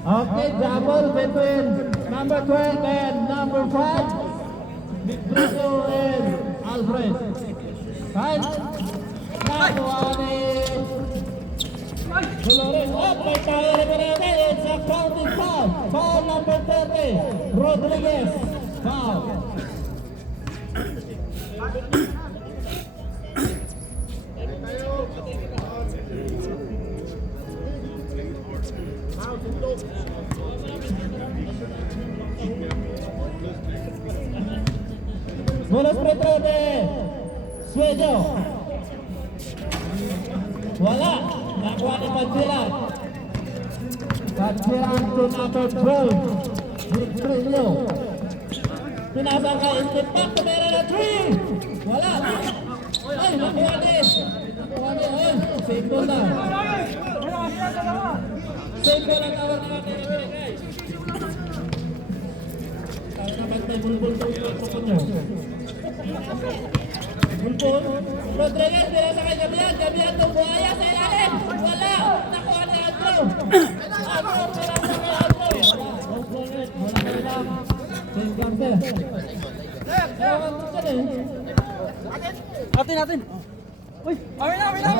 Okay, double between number 12 and number 5. Bruno and Alfred. Fine. Nakuha ni Dolores. Up, may tayo rin natin. It's a counting foul. Foul number 30. Rodriguez. Foul. Bonus free throw de Suejo. Wala. Nakuha ni Pansilan. Pansilan to number 12. Victorio. Pinasa ka istipak. Tumera na 3. Wala. Ay, nakuha ni. Nakuha ni. Ay, save ball na. Save ball ang tawag natin. Kaya naman may bulbul to yung pagpapon nyo. Bulbul. Rodriguez, nila sa kay Gabian. Gabian to buhaya sa ilalim. Wala. Nakuha ni Andrew. Andrew, nila sa kay Andrew. Rodriguez, wala kayo lang. Save camper. Ewan mo ka din. Natin. Uy, amin na.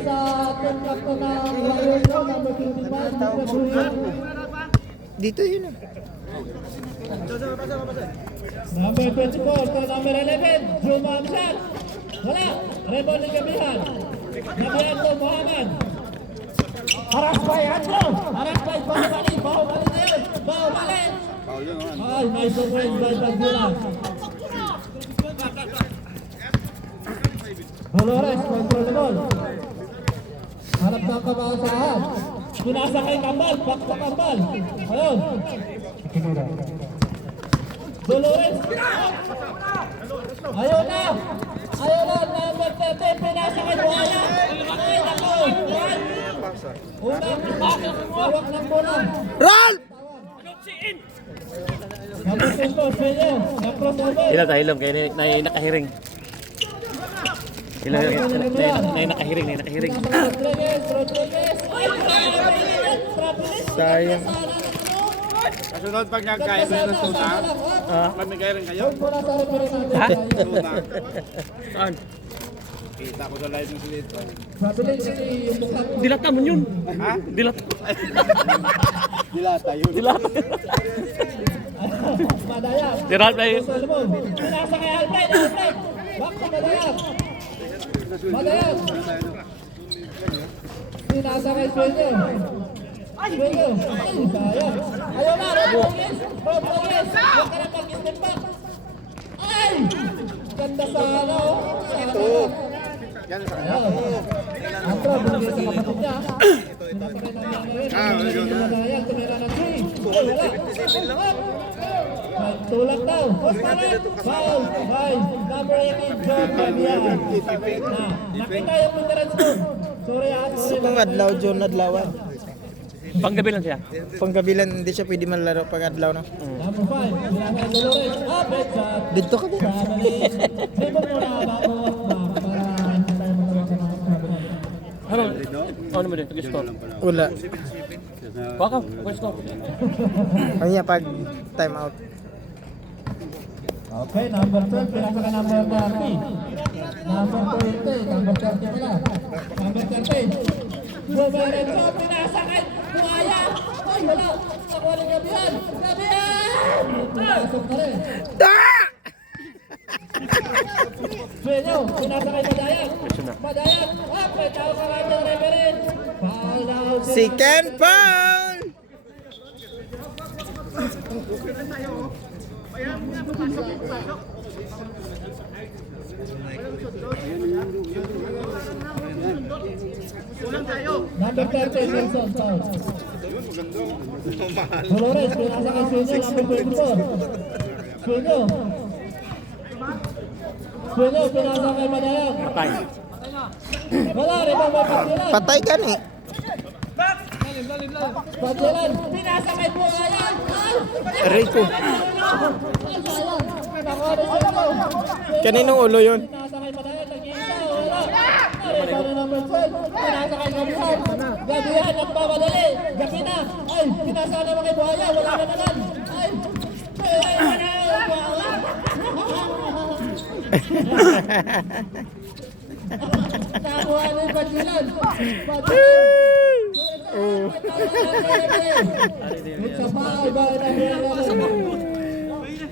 Sa contract ko na wire ko, number 25. Dito yun ah. Number 24 to number 11, Juma Amsat. Wala. Rebol ni Gabihan. Gabihan to Muhammad. Haras by Andrew. Haras by Bahubali. Bahubali na yun. Bahubali. Ay, nice surprise by Bagbulan. Dolores, control the ball. Harap ng kamasahan. Pinasa kay Kambal. Back sa Kambal. Ayun. Dolores. Ayun na. Number 13. Pinasa kay Buhaya. Ay, naku. Unang. Hawak ng bola. Roll! Number 5. Senior. Na-crossover. Ilan tayo kayo na nakahiring. Ilan nakahiring. Rodriguez. Sayang. Kasunod pag nagkain ng tuna, mamigay rin kayo. Tuna. Saan? Kita ko sa live ng silito. Dilata mo yun. Ha? Dilata. Dilata yun. Madaya. Dirat na yun. Pinasa kay Alfred. Back to Madaya. Madaya. Pinasa kay Sueño. Sueño. Ay, sayang. Ayaw na, Rodriguez. Huwag ka na mag-step back. Ay! Ganda sana, oh. Ito. Yan sa kanya. Antro, bumigay sa kapatid niya. Pinapakay na niya ngayon. Madaya, tumira ng 3. Wala. Tulak daw. Foul. Five. Number 18, John Gabian. Nakita yung puntarans mo. Sorry ha. Sa mga adlaw, John Adlawan. Panggabi lang siya. Panggabilan, hindi siya pwede malaro pag adlaw na. Number 5. Sinasay Dolores. Up and shot. Dito ka din. Dribble muna bago. Ano mo din? Pag-score. Wala. Baka, pag-score. Ang niya pag time out. Okay, number 12. Pinasa ka number 30. Number 20. Number 30 nila. Number 30. Gobereto, pinasa kay Buhaya. Ay, wala. Nakuha ni Gabian. Pinasok na rin. Sueño, pinasa kay Madayak. Madayak, may tao ka nga ng referee. Foul daw. Second foul! Number 13, Wilson, foul. Dolores, pinasa kay Sueño, number 24. Sueño. Sueño, pinasa kay Madayak. Patay. Wala, rebound by Pasilan. Patay ka ni. Pasilan, pinasa kay Buhaya. Rico. Nakuha ni Sueño. Kaninong ulo yun? Pinasa kay Madayak, nag-iisa, wala. Rebound number 12, pinasa kay Gabihan. Gabihan, nagpapadali. Gabi na. Ay, pinasa naman kay Buhaya. Wala na naman. Ay, nakuha na yung Badilan. It's a foul by the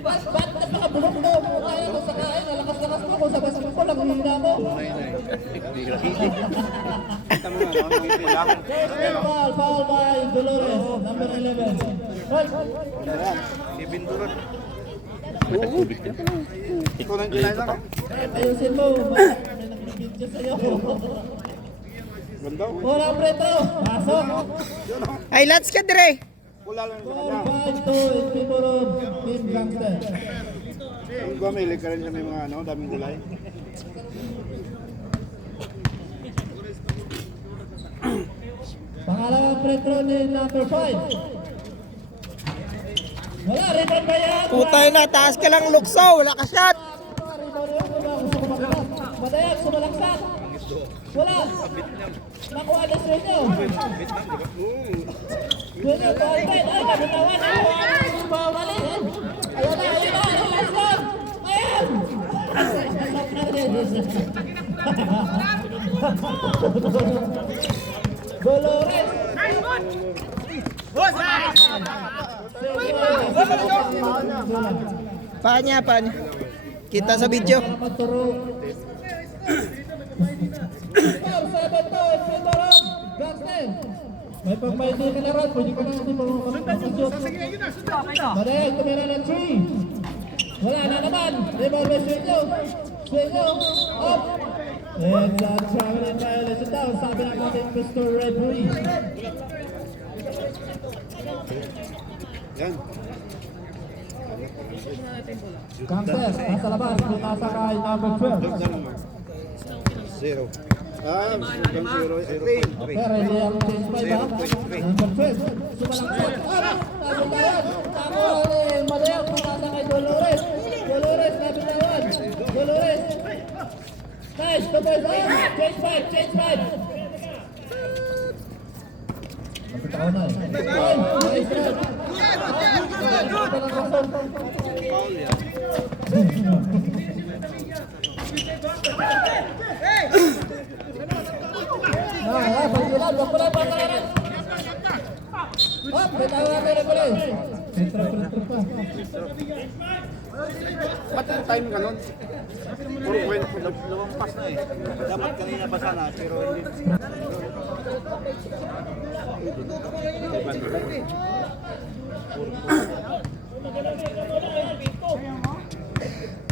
Ba't nakabulok mo? Kaya na sa kain. Nalakas-lakas mo. Kung sa basketball, lang hihina mo. Foul by Dolores, number 11. Right. Ibinduran. Ikaw nang kailangan ako. Ayusin mo. May nakikidyo sa'yo. Ganda. Wala preto. Pasok. Ay, let's get dire. Wala lang sa Foul kanya. by to in favor of Team Gangster. Kung gumilig ka rin sa may mga daming gulay. Pangalawang preto ni number 5. Wala, rebound ba yan? Putay na, taas ka lang lukso. Wala ka shot. Madayag, sumalaksak. Wala. Nakuha na sa inyo. Swinyo, ballpen. Ay, nabitawan. Ay, bawali. Ayan na, ayan na. Last one. Ayan. Dolores. Paanya. Kita sa video. May pagpahindi ka na rin, pwede ka na hindi mo makasasyon. Madayag, tumira ng 3. Wala na naman. Rebound by Swinyo. Swinyo, up. And traveling violation down. Sabi ng ating Mr. Referee. Yan. Gangster, nasa labas, nasa kay number 12. 0. Hanggang 0. Pero hindi ang change by ba? Number 12. Sumalangsak. Nabitawan. Ako ni Madayag, nasa kay Dolores. Dolores, nabitawan. Dolores. Nice, 2 points. Change 5. Nabitawan na eh. Nice run. Pagkilan, wag mo lang pagkakaran. May tawa ka na pala eh. Petro pa. Ba't yung time ka nun? 4 points. Lumampas na eh. Dapat kanina pa sana, pero hindi.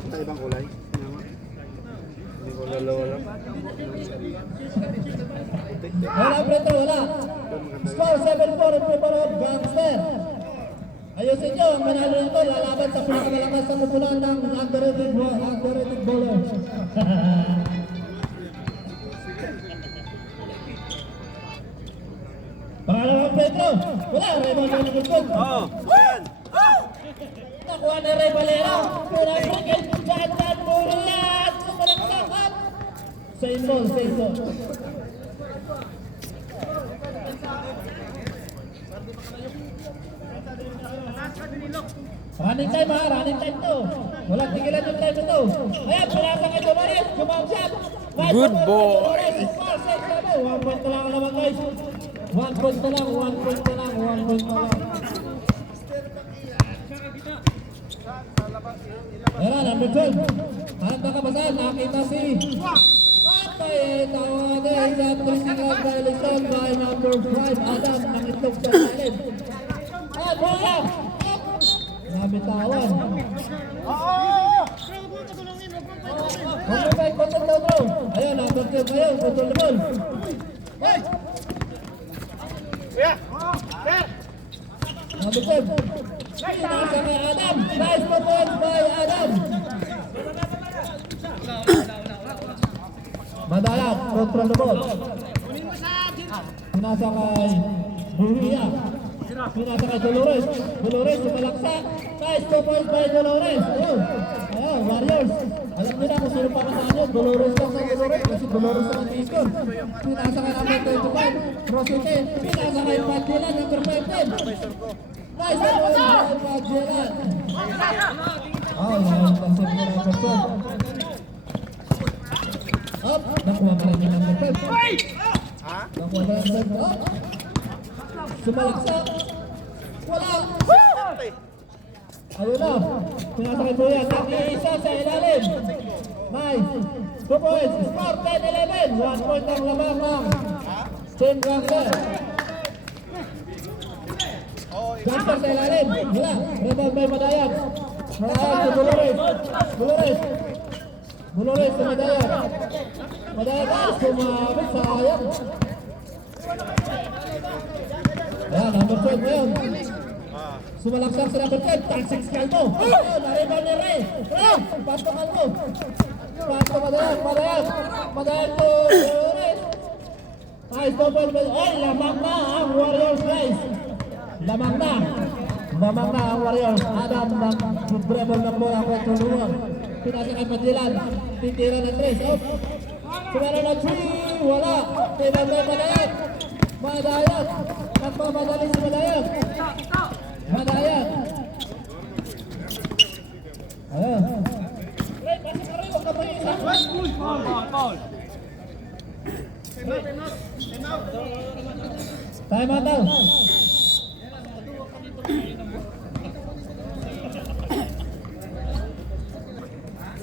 Ito ibang kulay. Hindi ko lalawa. Wala preto, wala. Score 7-4 in favor of Gangster. Ayusin nyo, ang manalo nito, lalaban sa pinakamalakas sa kumpulan ng underrated bowler. Pangalawang Pedro, wala, rebound na nagulpog. Nakuha na Ray Valera, pura break, dyan, bulat, sumalaksak. Same ball. Running time to. Walang tigilan yung time ito. Ayan, pinasa kay Dolores, kumamsap. Good boy. Dolores, 1 point na lang naman guys. 1 point na lang. Ayan, number 12. At nakabasan, nakita si Patay, tawagan sa physical violation by number 5, Adam, nangitlog sa talent. At bola! Nabitawan. Kumabay, control daw bro. Ayan, number 12 kayo, control the ball. Hey! Number 12. Pinasa kay Adam. Nice performance by Adam. Madalang, control the ball. Pinasa kay Buhia. Pinasa kay Dolores. Dolores, sumalaksak. Nice 2 points by Dolores. Ayun, Warriors. Alam nyo na kung sino pa kasaan yun. Dolores lang sa Dolores. Kasi Dolores lang ang discount. Pinasa kay number 25. Rosite. Pinasa kay Padilla number 15. Nice na po yung Padilla. Oh, yung pasok na ng person. Up. Nakuha pa rin yung number 5. Nakuha pa rin yung up. Sumalaksak. Wala. Ayun na. Pinasa kay Buyan. Nag-iisa sa ilalim. Nice. 2 points. Score 10-11. 1 point ang lamang ng Team Gangster. Gangster sa ilalim. Wala. Rebound by Madayan. Madayan si Dolores. Dolores si Madayan. Madayan guys. Sumabit. Sayang. Ayan. Number 12 mo yun. Sumalaksak sa number 10. Tansik Calmo. Ayun. Na-rebound ni Ray. Ray. Pasto Calmo. Pasto Madayan. Madayan to Dolores. Nice. Double. Ay. Lamang na ang Warriors guys. Lamang na ang Warriors. Adam ng dribble ng bola ang tutulungan. Pinasa kay Padilan. Titira ng 3. Out. Sumara ng 3. Wala. Tibang by Madayan. Madayan. Nagmamadali si Madayan. Madayan. Ayun. Time out daw.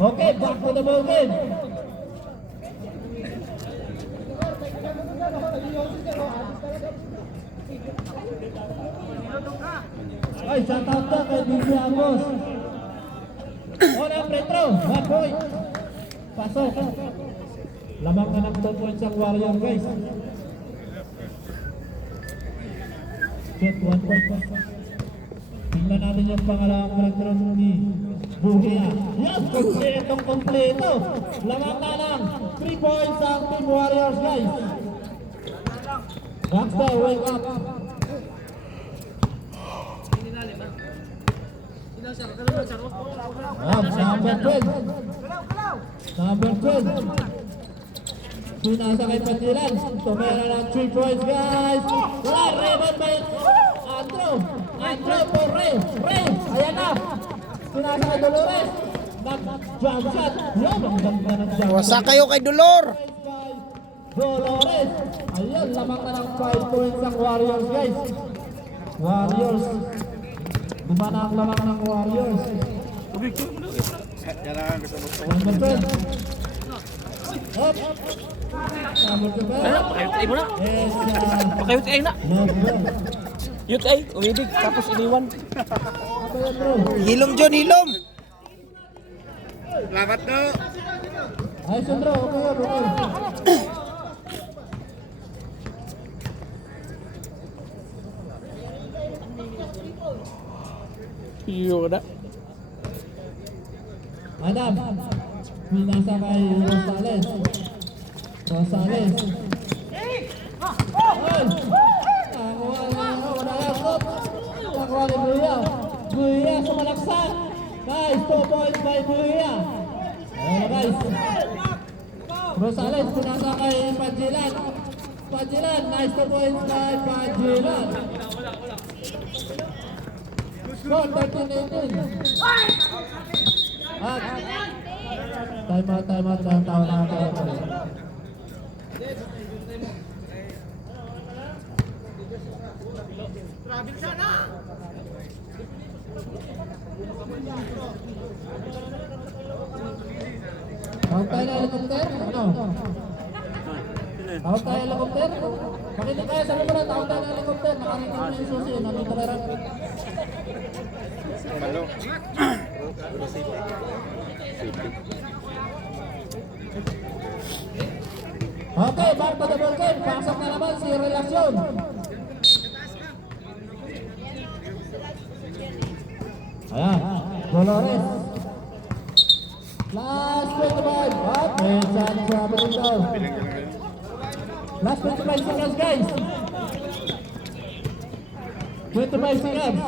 Okay, back to the ball game. Ay, shout out na kay DJ Amos. On ang free throw, 1 point. Pasok. Lamang na ng 2 points ang Warrior guys. Shoot, 1 point. Tingnan natin yung pangalawang free throw ni Buhia. Yes, kompleto. Lamang na ng 3 points ang Team Warriors guys. Gangster, wake up. Number 12. Pinasa kay Padilan. Tumera ng 3 points guys. Wala, rebound by Andrew for Ray. Ayan na. Pinasa kay Dolores. Nag-jump shot. Yan, ang ganda ng jump shot. Wasak kayo kay Dolor. Dolores. Ayan, lamang na ng 5 points ang Warriors guys. Warriors. Lumana ang lamang ng Warriors. Number 12. Up. Number 12. Ano? Pakayot mo na. Yes, Pakayot na. number. Youth ay, umidig. Tapos iniwan. Hilom John, hilom. Lamat na. Ay, Sandro, okay. Iyo na. Adam. Pinasa kay Rosales. Nakuha ni Buya. Buya sumalaksak. Nice, 2 points by Buya. Ayan na guys. Rosales, pinasa kay Padillan. Nice 2 points by Padillan. Score 13-18. At time out ng tao na tayo. Tawag tayo na helicopter? Ano? Tawag tayo helicopter? Makinig kayo, sabi mo na, tawag tayo na helicopter. Nakarinig mo yung susi, nandito ka rin. Malo. Okay, back to the ball game. Pasok na naman si Relasyon. Ayan, Dolores. Last 25. Up, and saan siya dito. Last 25 seconds, guys. 25 seconds.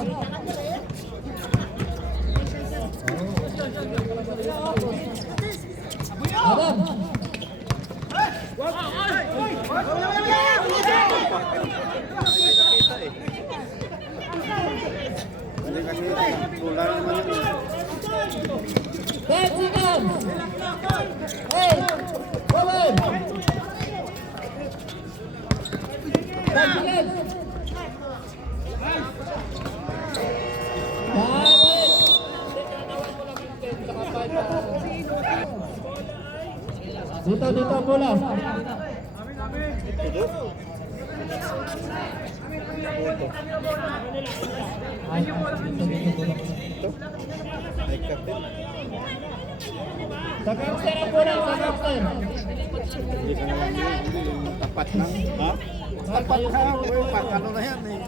Adam. Hindi kasi kulang naman yun. 10 seconds. 8, 7. 10 seconds. Dito ang bola. Sa gangster ang bola, sa gangster. Hindi ka naman yung tapat na. Ha? Tapat ka. Ano na yan eh.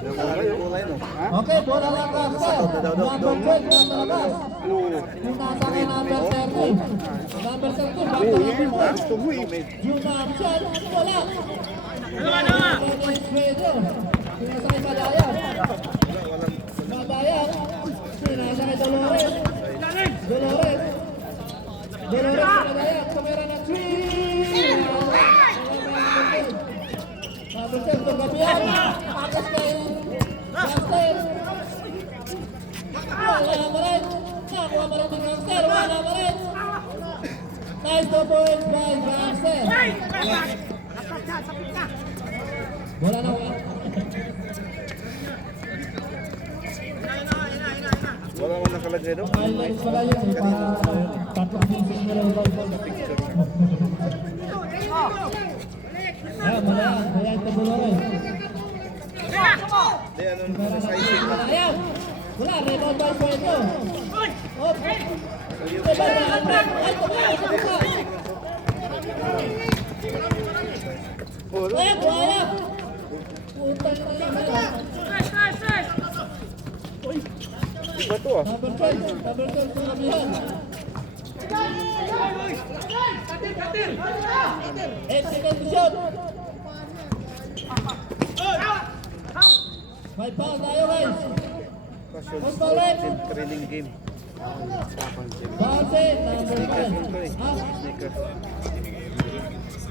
Kulay no? Ha? Okay, bola lang gangster. Number 12 nasa labas. Yung nasa kay number 30. Number 30, baka na Gusto mo eh. yung number, wala. Pinasa kay Madayan. Madayan. Pinasa kay Dolores. Dolores kay Madayan. Kamera na 3. Number 10, Gabian. Pakas kay Gangster. Wala pa rin. Nakuha pa rin ng Gangster. Wala pa rin. Nice 2 points by Gangster. Wala na. Wala mo nakalagay doon. Highlights pala yun. Tatlong pieces na lang. Ayan, Madayan. Madayan ito Dolores. Hindi, ano naman sa isip na. Ayan. Wala, rebound by Puerto. Hop. Ay, tumaya. Ayan, buhaya. Putang na. Iba to ah. Number 12 sa Gabihan. 8 seconds to shoot. 5 pounds tayo guys. Casual training game. Base, number 5. Sneakers.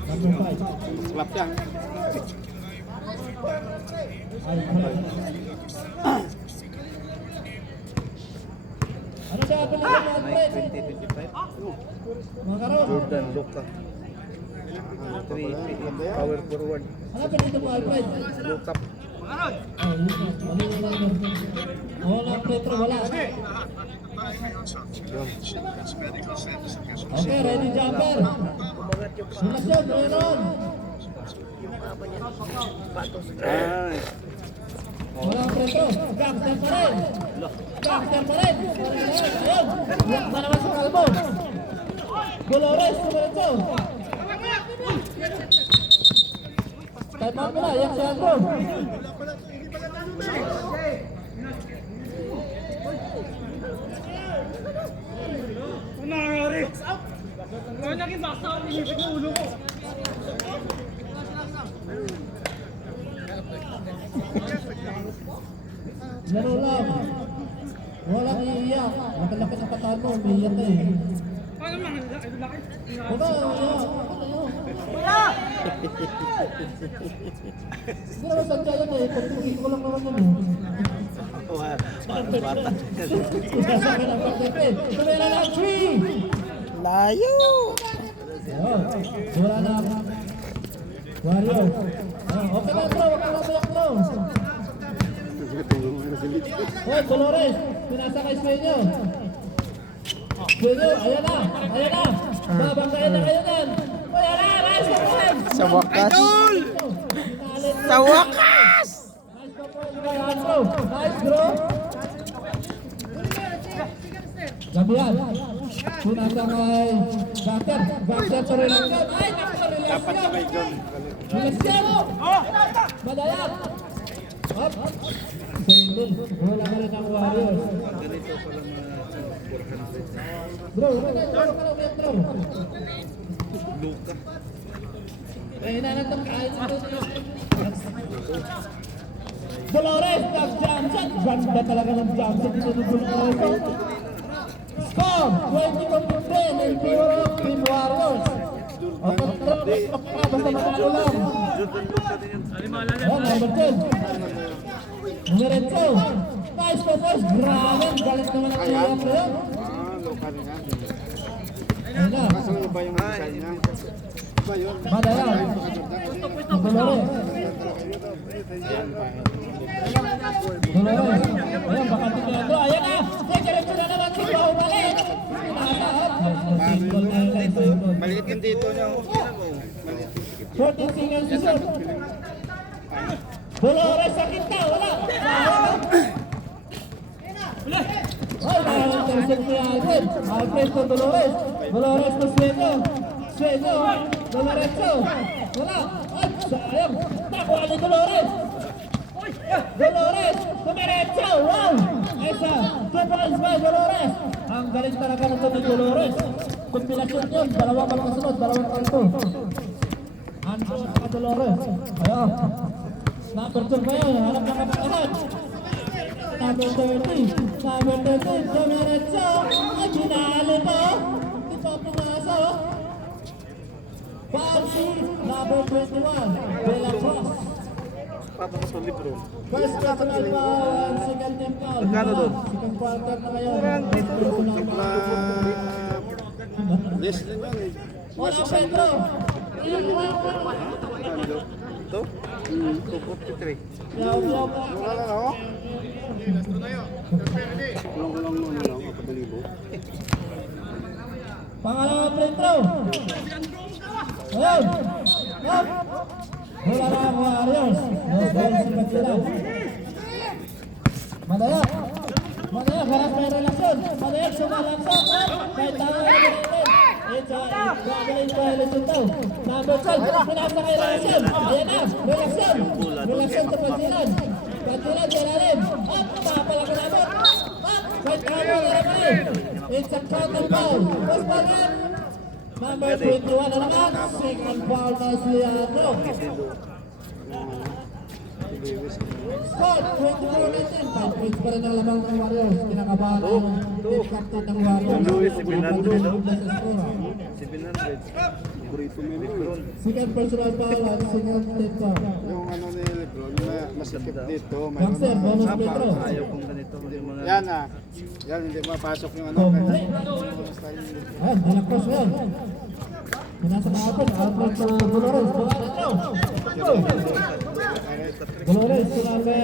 Number 5. Slap yan. Ano siya ako nila mga friend? Nike 2025. Mga karoon. Jordan, Luka. 3 power forward. Ano pinito mga friend? Luka. Oh, yun. Mali na yun. Wala, Petro, wala. Okay, ready jumper. Relasyon, meron. Ay. Wala ang Petro. Gangster pa rin. Gangster pa rin. Ayun. Yakta naman sa kalbo. Dolores, sumiretso. Time out mo na, yak si Andrew. Laro lang. Walang iiyak. Makalaki ng kataan mo, umiiyak ka eh. Huwag ka, umiiyak. Hindi naman sadya yan eh. Pagpugin ko lang naman yun eh. Sa akin ang pagpipin. Tumira na 3! Layo! Ayun. Wala na. Wario. Okay na bro, huwag ka na biyak bro. Hoy, Dolores, pinasakay sa inyo. Suenyo, ayan na, ayan na. Babanggain na kayo yan. Ayan na, nice to point. Sa wakas! Sa wakas! Nice to point, bro. Nice bro. Gabian, pinasakay Gangster. Gangster to relasyon. Ay, naku, relasyon. Relasyon. Madayan. Hop. Sendul, wala ka rin ang Warriors. Ganito pala mga 400. Bro, wala ka umiyak bro. Luka. Eh, hinanatang kain sa bro. Dolores, nag-jump shot. Ganda talaga ng jump shot. Dito ng Dolores. 4-20 in favor of Team Warriors. O, control, basta manalo lang. Ayan, number 10. Diretso. Nice to first. Grabe, ang galit naman ang ilang na yun. Lokal nga. Ayun na. Kaso iba yung design niya. Iba yun. Madaya. Dolores. Dolores. Ayan, baka tignan. Ayan na. Diretso na naman si Pao Balik. Maliit yung dito niya. Maliit. 14 single season. Dolores sa kita. Wala. Ay, nakakalagtasin si Alfred. Alfred to Dolores. Dolores to Suedo. Suedo. Doloreso. Wala. Ay, sayang. Nakuha ni Dolores. Dolores. Dumiretso. Wow. Isa. 2 points by Dolores. Ang galing talaga nito ni Dolores. Kombinasyon yun. Dalawang magkasunod. Dalawang kanto. Andro sa Dolores. Ayan. Number 2 ba yun? Hanap na kapatahan. Number 30. Number 30. Dumiretso. Ay, ginali po. Hindi pa pinasa. Bouncy. Number 21. Bella Cross. Papakos ng libro. First personal foul. Second team foul. Magkano doon? Second quarter na ngayon. First personal foul. Less din yan eh. Wala, Pedro. Ito? 243. Yaw. Wala lang ako. Kulang-kulang muna lang ako. Pagalibo. Pangalawang free throw. Ayun. Up. Wala na ang Warriors. Dahil sa pagsilaw. Madaya. Madaya, harap may relasyon. Madaya, sumalaksak. Kahit tayo na natin. It's a traveling violation daw. Number 12, pinasa kay relasyon. Ayan na, relasyon. Relasyon sa pagsilan. Pagsilan sa ilalim. Up, mapapalaki namin. Up, kahit tayo na naman. It's a counter foul. First ball in. Number 21 na naman. Second foul na si Andro. Score, 24-19. 5 points pa rin ang lamang ng Warriors. Kinakabahan ang team captain ng Warriors. Luis, si Fernando rin, no? Sa score. 700. Burrito mo yun. Second personal foul at second team foul. Yung ano ni Lebron na masikip dito. Gangster, bonus free throw. Ayaw kong ganito. Yan ah. Yan, hindi mapasok yung ano. Complete. Ayan, dalakos yan. Pinasa kahapon, outlet sa Dolores. Dolores, sinabi.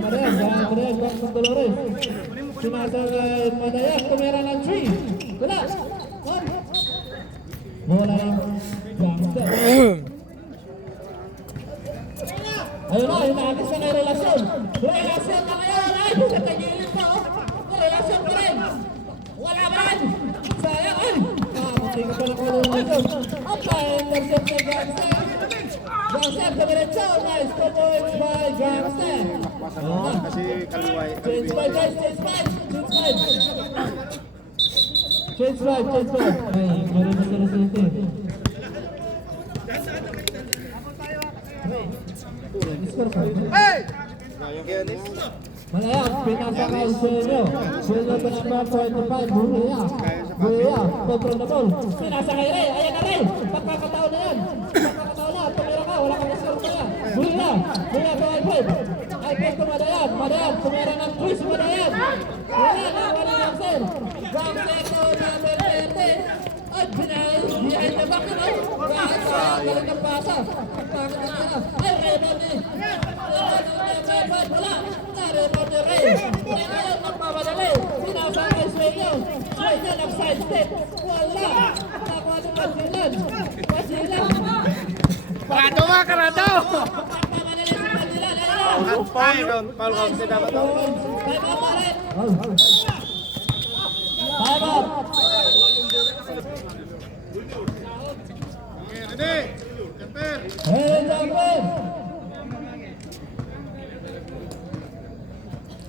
Marian, Marian, back sa Dolores. Pinasa kay Madayak, tumira ng 3. Wala. Bola ng Gangster. Ayun na, inaagis na ng relasyon. Relasyon na ngayon. Ay, nakagilid pa. Relasyon pa rin. Wala ba rin? Sayang. Ay, hindi ka pala kulungan doon. At intercept kay Gangster. Gangster, dumiretso. Nice 2 points by Gangster. Kasi kaluway. Change 5 guys, change 5. Change 5. Ay, meron na sila City. Score 5. Malaya, pinasa kay Senyo. Senyo pa number 45, Buya. Control the ball. Pinasa kay Ray, ayan na Ray. Pagkakataon na yan. Pagkakataon na, tumira ka, wala kang score kaya. Buya to Alfred. Alfred to Madayan, tumira ng 3 si Madayan. Wala na, wala ng sir. Gangster to number 30. Ay, behind the back, no? Gangster, galing ng pasa. Pagkakataon na. Ay, rebound ni. Wala. Rebound ni Ray. Ray ngayon, magpapadali. Pinasa kay Sueño. Sueño, nag-side step. Wala. Nakuha ng Pasilan. Karado nga, karado! Magpapadali si Pasilan. Ayun. Foul count sila ba ito? Time out ulit. Time out.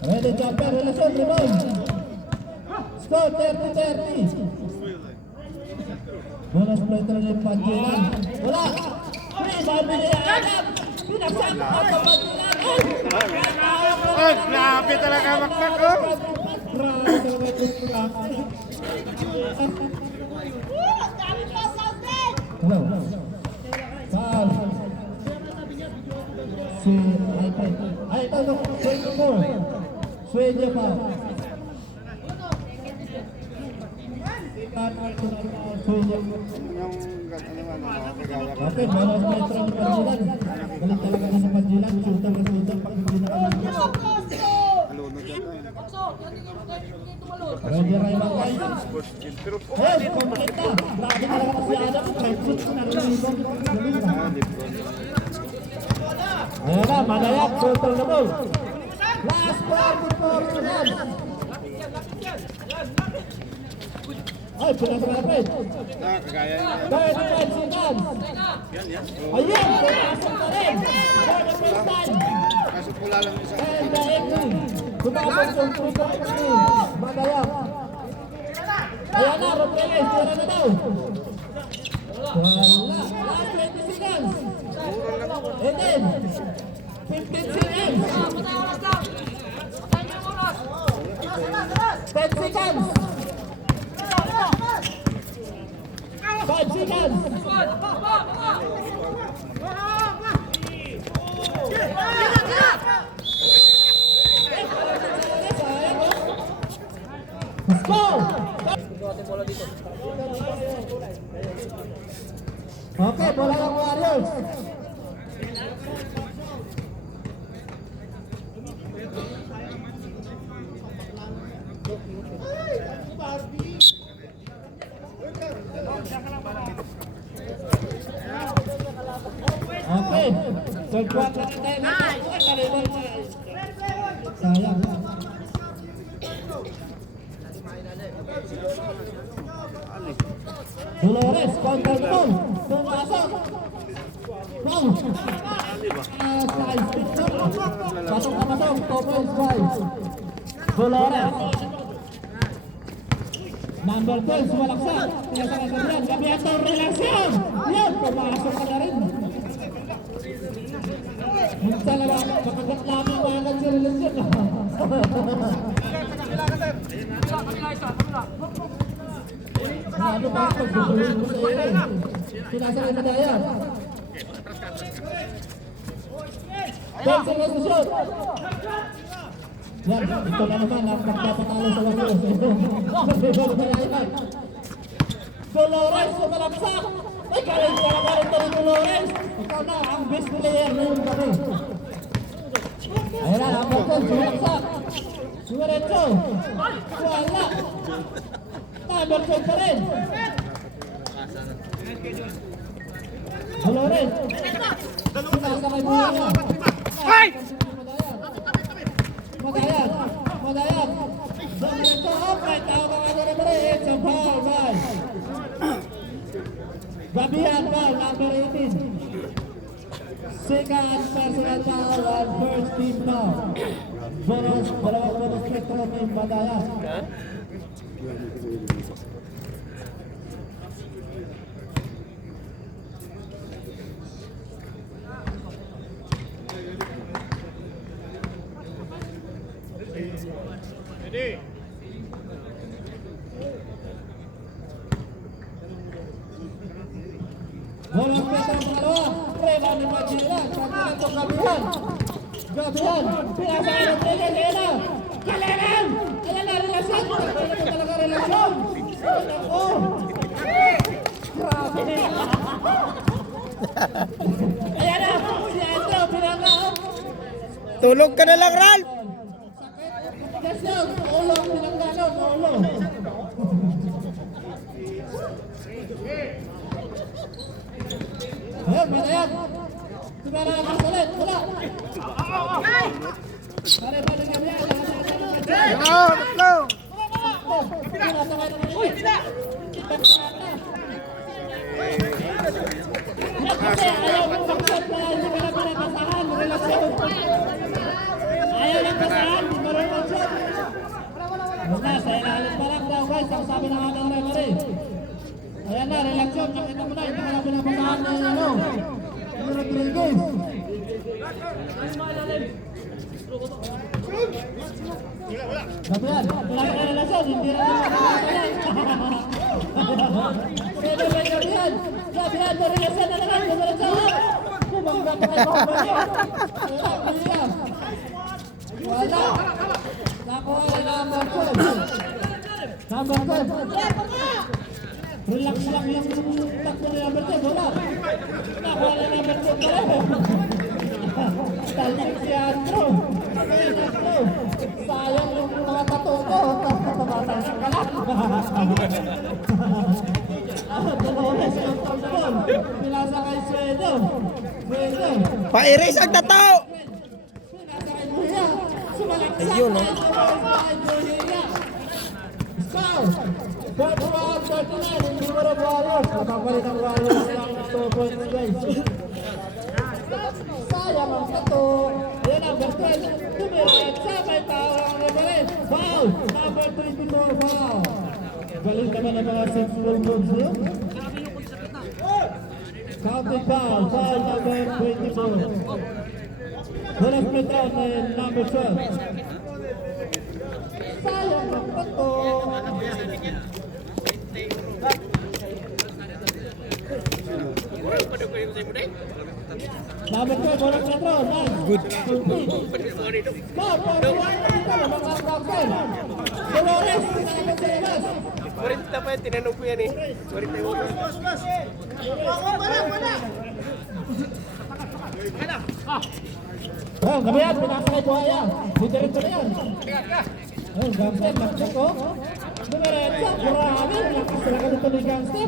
Ready, jumper, relasyon, rebound. Score, 30-30. Bonus play talaga yung Panjilan. Wala. Rebound niya, Adam. Pinagsama ang Panjilan. Ay, grabe talaga makmak oh. Grabe talaga itong truck. Hello. Foul. Si Alfred. Ay, ito, 24. Sweden pa. Sweden. Okay, malas metro ng Panjilan. Galing talaga na sa Panjilan. Shooter na shooter pag hindi na alam. Ready rin lang guys. Eh, pumakita. Grabe talaga si Adam. Tripod na nalilibog. Ayan na, Manayak. Shooter na ball. Last 44 minutes. Ay, pinasa na Fred. 35 seconds. Ayan, pinasok na rin. 35 time. Kaso pula lang isa. And the ending. Pumasok yung 3.2. Manayak. Ayan na, Robles. Tira na daw. Wala. Last 20 seconds. And then, 15 seconds. 10 seconds. 5 seconds. Let's go! Okay, bola ng Warriors. Okay, third quarter na tayo. Sayang. Dolores, counter ball. Pumasok. Wow. Size picture. Pasok na pasok. 2 points drive. Dolores. Number 12, sumalaksak. Pinasa ka sa yan. Gabi at ang relasyon. Yan, pumasok ka na rin. Minsan lang, makagat namin mga si relasyon. Ano ba ito? Guguloy mo sa iyo. Pinasa ka na yan. 10 seconds to shoot. Yan, ito na naman ang magpapatalo sa Warriors. Dolores, sumalaksak! Ay, galing talaga rin ni Dolores! Ikaw na, ang best player ngayon kami. Ayan na, ang bapon, sumalaksak! Sumaretso! Wala! Number 10 pa rin! Dolores! Sinasakay mo yan! Ay! Madayag! Madayag! Diretso, upright! Tawag ka na rin! It's a foul, man! Gabihan foul, number 18. Second personal foul and first team foul. Bonus, dalawang bonus kick from Madayag. Walang peta ang pangalawa. Prema ni Majilan. Pagkakas ito Gabihan. Gabihan. Pinasa ka ng Tegan. Ayan na. Kalaran! Ayan na, relasyon. Ayan na talaga relasyon. Ayan ako. Grabe. Ayan na. Si Andrew. Pinaka. Tulog ka na lang, Ralph! Yes, yun. Ulo. Pinangganon. Ulo. Ayan, Madayag. Tumara ang kasalit. Wala. Pare pa rin kami. Let's go! Uy, tidak. Kasi ayaw mong mag-shot na hindi ka na pinapasahan. Relasyon. Ayaw lang pasahan. Hindi marunong mag-shot. Wala, sa ilalim pa lang daw guys. Ang sabi ng ating referee. Ayan na, relasyon. Nakita mo na. Hindi ka na pinapasahan na ano. Rodriguez. Gabriel, wala ka relasyon, hindi na naman. Pwede ba Gabriel? Gabriel, may relasyon na naman, kumalasyon. Kumangga pa kayo mga wala. Nakuha na number 12. Number 12. Relax lang yung takbo ni number 12, wala. Nakuha na number 12 pa rin. Talsik si Andrew. Sayang yung mga tatuto. Tatalsik ka lang. Dolores yung tagdabon. Pinasa kay Svedo. Pa-erase ang tataw! Pinasa kay Buya. Sumalaksak. Ayun, no? Scout. 41-39. Hindi mo na Warriors. Napapalit ang Warriors ng 2 point na guys. Sayang ang tato. Ayan ang Bertel. Tumiret sa may tao ang referee. Foul. Number 24 foul. Galing naman ang mga sexual moves niyo. Counting foul. Foul number 24. Walang split out na number 12. Sayang ang tato. Number 12, walang split out. Good. Dolores, sinakot sa labas. 40 pa yan, tinanong ko yan eh. 41. Oh, gabihan, pinasakay buhaya. Didiretso na yan. Oh, gangster, laksa ko. Dumiretso, burahamin. Lakas na ka dito ni gangster.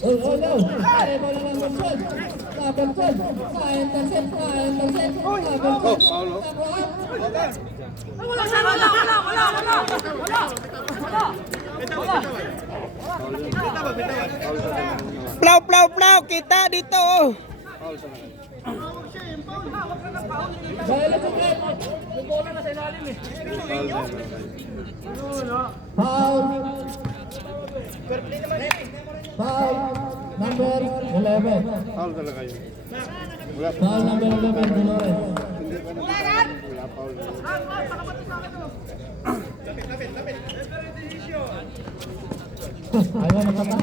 Oh, no. Pare mo na ng Monson. Nabantod. Na-intercept. Na-intercept. Nabantod. Plaw, plaw, plaw! Kita dito! Oh. Dahil sa trip. Foul. Foul. Number 11. Foul talaga yun. Foul number 11, Dolores. Ayaw na pata.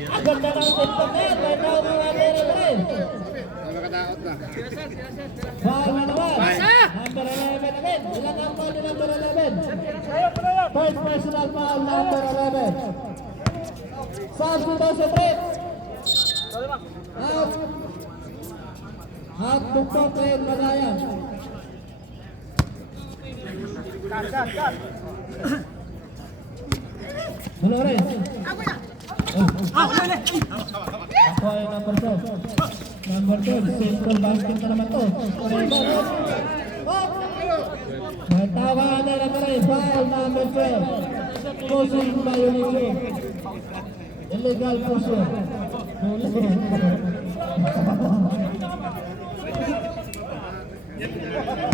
Ang ganda ng TikTok na yan. May tao mga rin. Nakataot na. Foul na naman. Number 11 namin. Ilan ang foul ni number 11? First personal foul, number 11. Substitution rate. Out. At bukto train Madayan. Dolores. Ako ay number 12. Number 12, simple basket na naman to. May tawa na naman rin. Foul number 12. Pushing violation. Illegal pushing.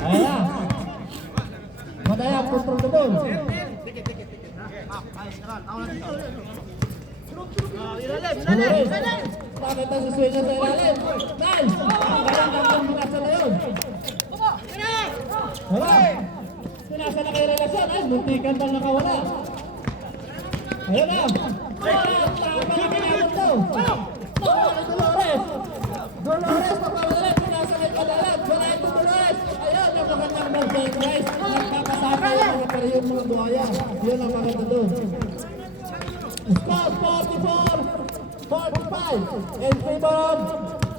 Ayan. Madaya, control the ball. Dolores. Bakit ang suswenya sa ilalim? Nice! Ang binasa na yun. Wala. Sinasa na kayo relasyon. Ay, muntikan bang nakawala. Ayun na. Tama na kinamot daw. Dolores. Dolores, napawala. Sinasa kayo padalat. Wala ito Dolores. Ayun, yung magandang mag-bang guys. Nagkakasama yung mga parehong mga buhaya. Yun ang maganda doon. Score 44-45 in favor of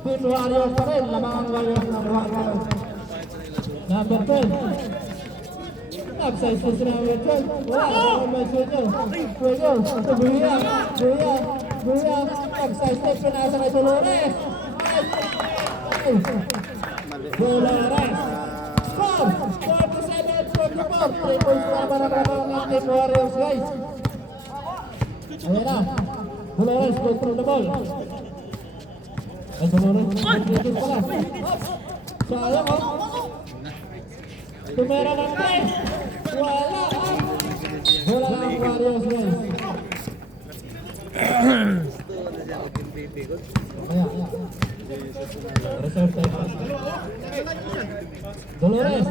Team Warriors pa rin. Lamang ang Warriors ng Warriors. Number 12. Upsize ko si number 12. Wala, may suyo. Suyo, Buya. Upsize step ko nasa kay Dolores. Dolores. Score 47-44. 3 points na para ng Team Warriors guys. Ayan na. Dolores control the ball. Ay, Dolores. Dito pala. Sayang oh. Tumera ng 10. Wala. Wala ang Warriors guys. Kaya. Reserve tayo. Dolores.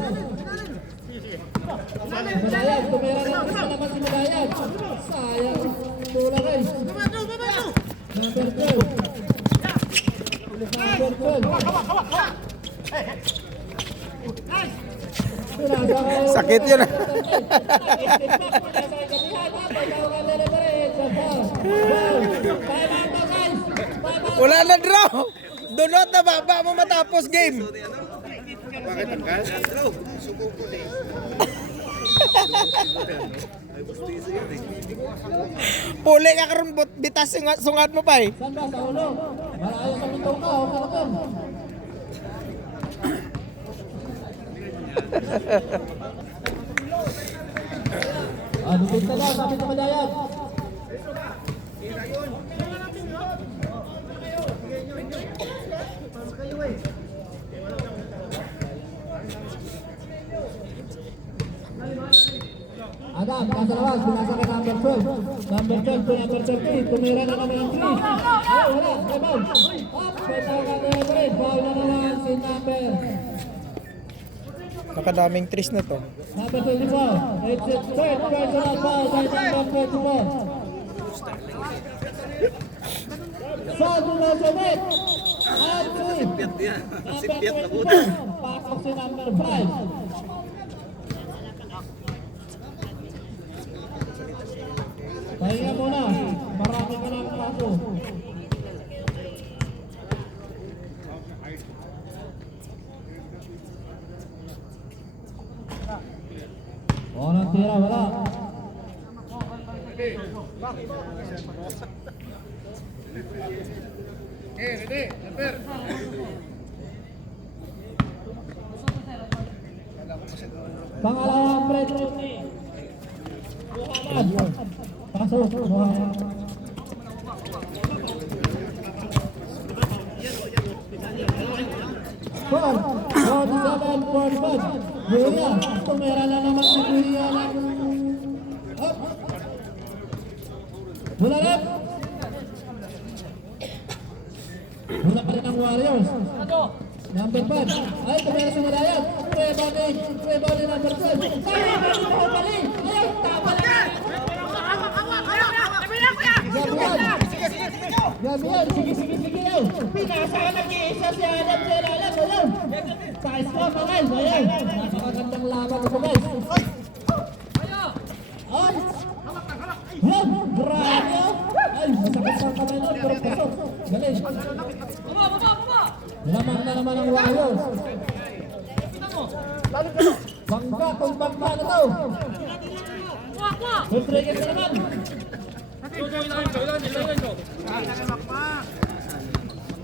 Madayag, tumira na sa naman si Madayag. Sayang bola guys. Number 12. Number 12. Sakit yun. Wala na draw. Dunot na baba mo matapos game. Bakit tanggal? Suko ko eh. Ay, bustiso yun eh. Puli ka karon bitas sungat mo pa eh. Saan ba? Sa ulo? Malayo sa bintong ka. O kalakon. Dukit na daw. Sabi sa Madayag. Adam, nasa labas, binasa ka number 12. Number 12 to number 13. Tumira na naman ang 3. Ay, wala, may foul. May tawag ka na naman. Foul na naman si number. Nakadaming tris na to. Number 24. It's a third personal foul by number 24. Foul to number 8. At 3. Number 24. Pasok si number 5. Pahinga muna, marami ka ng kaso. Nang tira, wala. Pangalawang free throw ni Muhammad. Pasok, Muhammad. Four, 47-45. Buya, tumira na naman si Buya. Up. Mula rin. Mula pa rin ang Warriors. Number 5. Ay, tumira si Madayag. Rebound ni number 12. Ay, bali. Ay, tama lang. Gabriel, sige yaw. Pinasa ka nag-iisa si Adam sa ilalim. Ayaw. Sa score pa guys. Ayaw. Napakagandang laban ito guys. Ay. Yan. Grabe. Ay, masakit sa kamay nun. Pero pasok. Galing. Lamang na naman ang Warriors. Bangga kung bangga na to. Rodriguez na naman.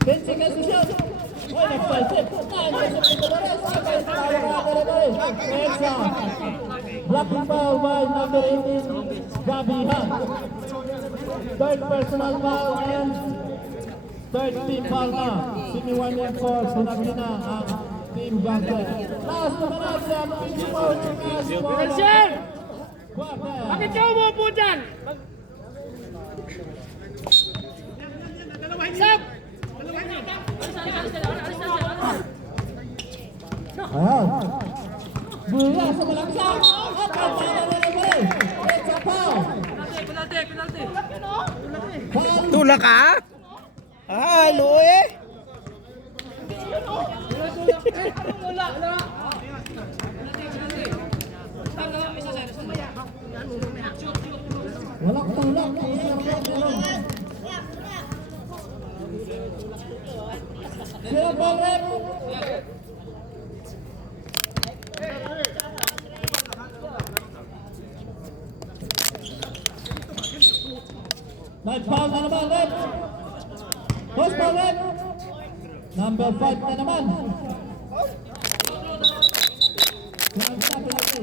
Fencing as the shot. Why not fight it? Blocking foul by number 18, Gabi Han. Third personal foul and third team foul na. Siniwan for Sinagina ang team Gangster. Last na manat ang team foul. Nelson! Bakit ka umupo dyan? Stop! Ayan. Buya sa malaksak. At pagkakala na naman. It's a foul. Penalty. Tula ka? Ah, ano eh? Walang tulak. Sila ball rep. May foul na naman rep. Post ball rep. Number 5 na naman. Penalty.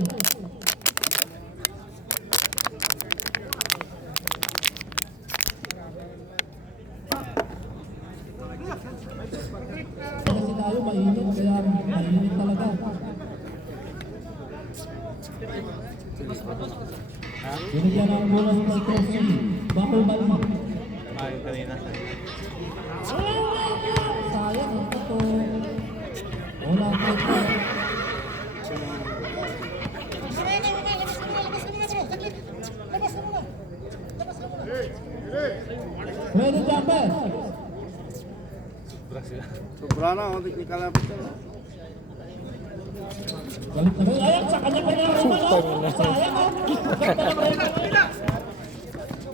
Kasi tayo mainit, kaya mainit talaga. Binigyan ang bonus ng trophy. Bahubal mo. Ayun kanina. Sayang, ito. Wala pa. Ready, jumper. Sobra na, technical na po. Galit na rin. Ayan, sa kanya pa niya naman. Sayang, oh.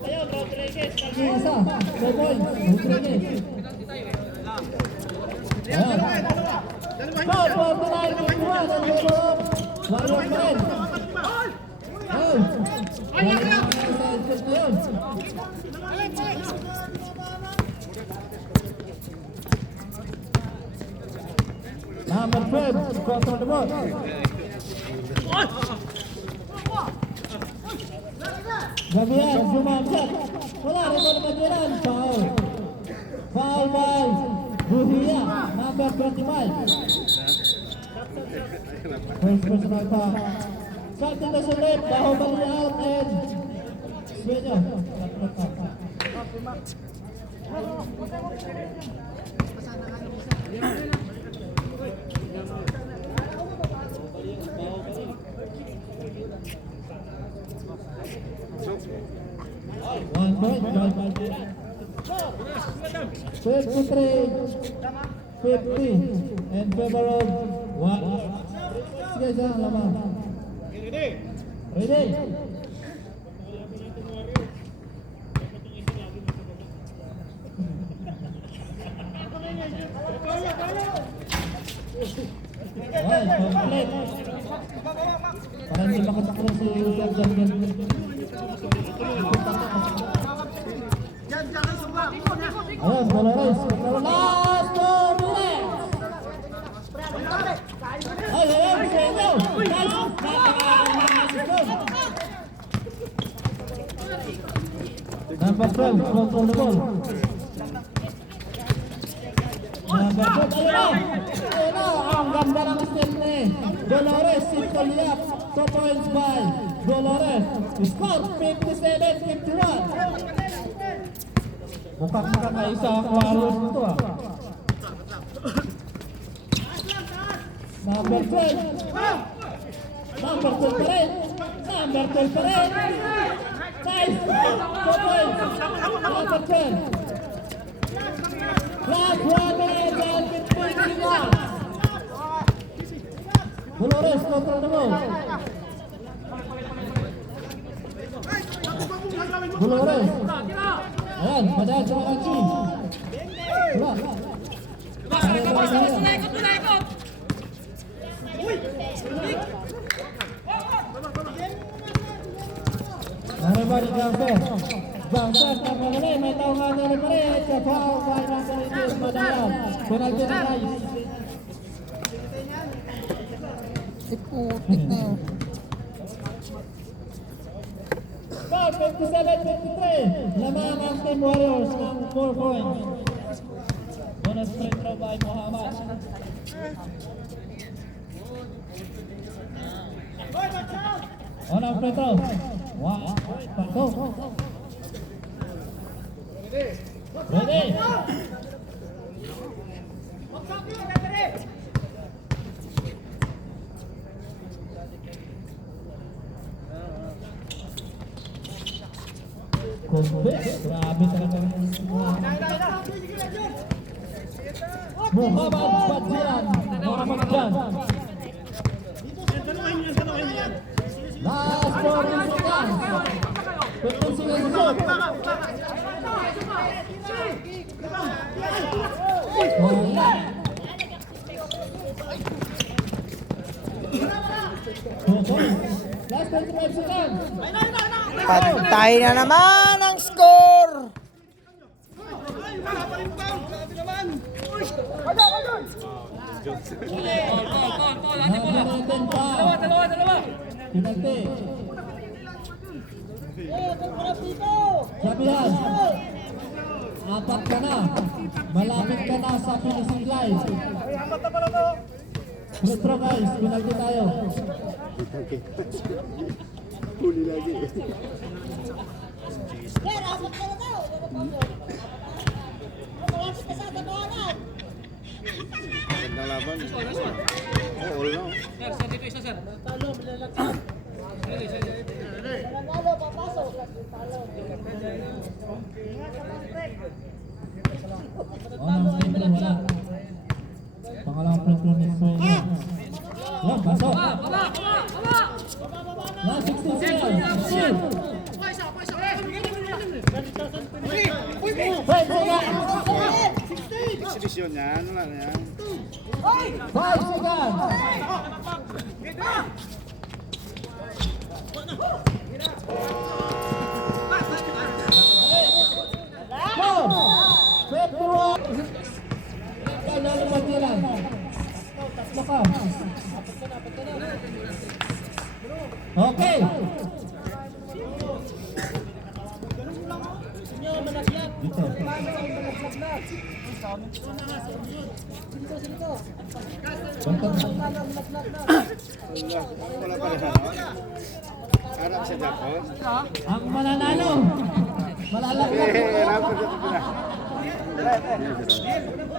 Ayun, Rodriguez. Isa, 4 points. Rodriguez. Ayan. Go, 49-51. Ang lupo. Warrior pa rin. Oh. Galit na rin sa edges na yun. Number 12, control the ball. Gabriel, Jumanjak. Wala, rebound Magellan. Foul. Foul by Buhia, number 25. First personal foul. Something to select, Bahubali out and Sueño. One point, 53-50 in favor of one. Sige, saan laman? Ready? Alright, complete. Parang hindi makatakbo si Jordan. Ayan, Dolores. Last 2 minutes. Ay, ayan, Sueño. Number 12, control the ball. Number 12, ayun na. Ang ganda ng step ni Dolores. Simple layup. 2 points by Dolores. Score 57-51. Mukhang isa ang walos nito ah. Number 12. Number 12 pa rin. Number 12 pa rin. Nice. 2 points. Number 12. Last 1 minute and 15 seconds. Dolores, control the ball. Dolores. Ayan, padahal sa mga kaki. Wala. Everybody downstairs. Downstairs na magaling. May tao nga nila pa rin. Sa foul by Napolitis, padahal. Penalty na guys. Iputik na yun. Foul 57-53. Lamang ang Team Warriors ng 4 points. Bonus free throw by Muhammad. On ang free throw. 1, go. Ready. Kumbit, grabe talaga. Muhammad Badjian, Muhammad Jan. Last 40 seconds. 15 seconds shot. Wala. Last 25 seconds. Patay na naman ang score! Dalawa. Pinagti. Sabihan. 4 ka na. Malapit ka na sa finishing line. Free throw guys, pinagti tayo. Huli lagi. Pangalawang free throw ni Swing. Yan, pasok. Yan, 16 sila. Shield. Wait, Exhibition yan, wala na yan. 5 seconds. Go! 51. Lalo magdilan. Tatlo ka. Okay. Dito. Wala pa rin harap siya Japon. Ang mananalo. Malalaglag. Rapper dito pala.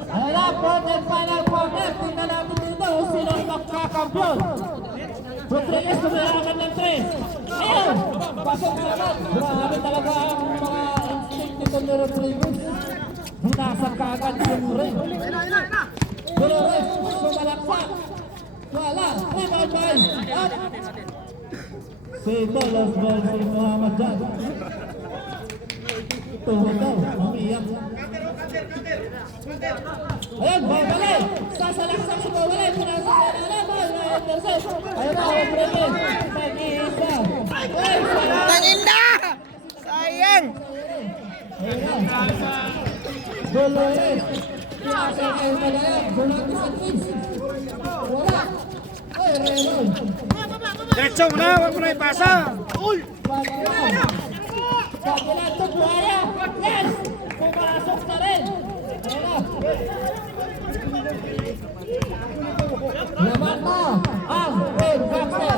Ala, quarter final quarter. Tingnan natin dito sino ang magkakampiyon. Rodriguez tumirakan ng 3. Ayun! Pasok na naman. Grabe talaga ang mga instinct nito ni Rodriguez. Binasag ka agad yung ring. Dolores, sumalaksak. Wala, rebound by. At si Tolos versus Muhammad Jad. Tuhod daw, umiyak. Ayun, bawalay. Sasalaksak si bawalay. Pinasok na naman. Ayun na, Rodriguez. Mag-iisa. Tangin na! Sayang! Ayun na. Dolores. Pinasok kayo na lang. Gulati sa twins. Wala. Ay, Raymond. Diretso mo na, huwag mo na ipasa. Kagilan to buhaya. Yes! Pumasok na rin. Laman na ang Red Baxter.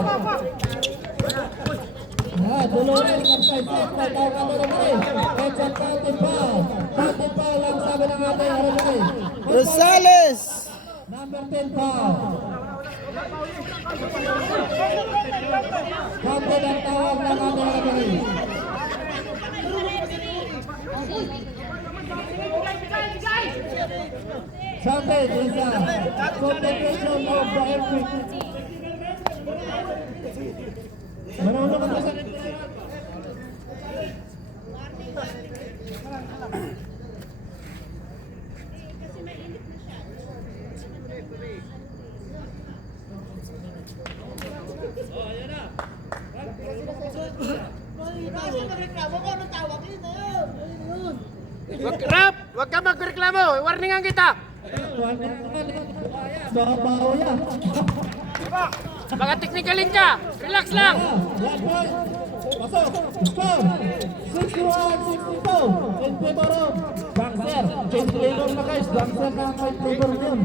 Dolores ang side-set. May tawag ka na rin. It's a counting foul. Counting foul lang sabi ng ating Arabay. Rosales! Number 10 foul. Counted ang tawag ng ating Arabay. Counted is a competition of the epic. Marunong ka ba sa Rap! Huwag ka magreklamo. Warningan kita. babaw yan? Baka teknikalin ka. Relax lang. Yan boy. Pasok. Score. 61-62 in favor of Gangster. Change labor na guys. Gangster na ang may favor yun.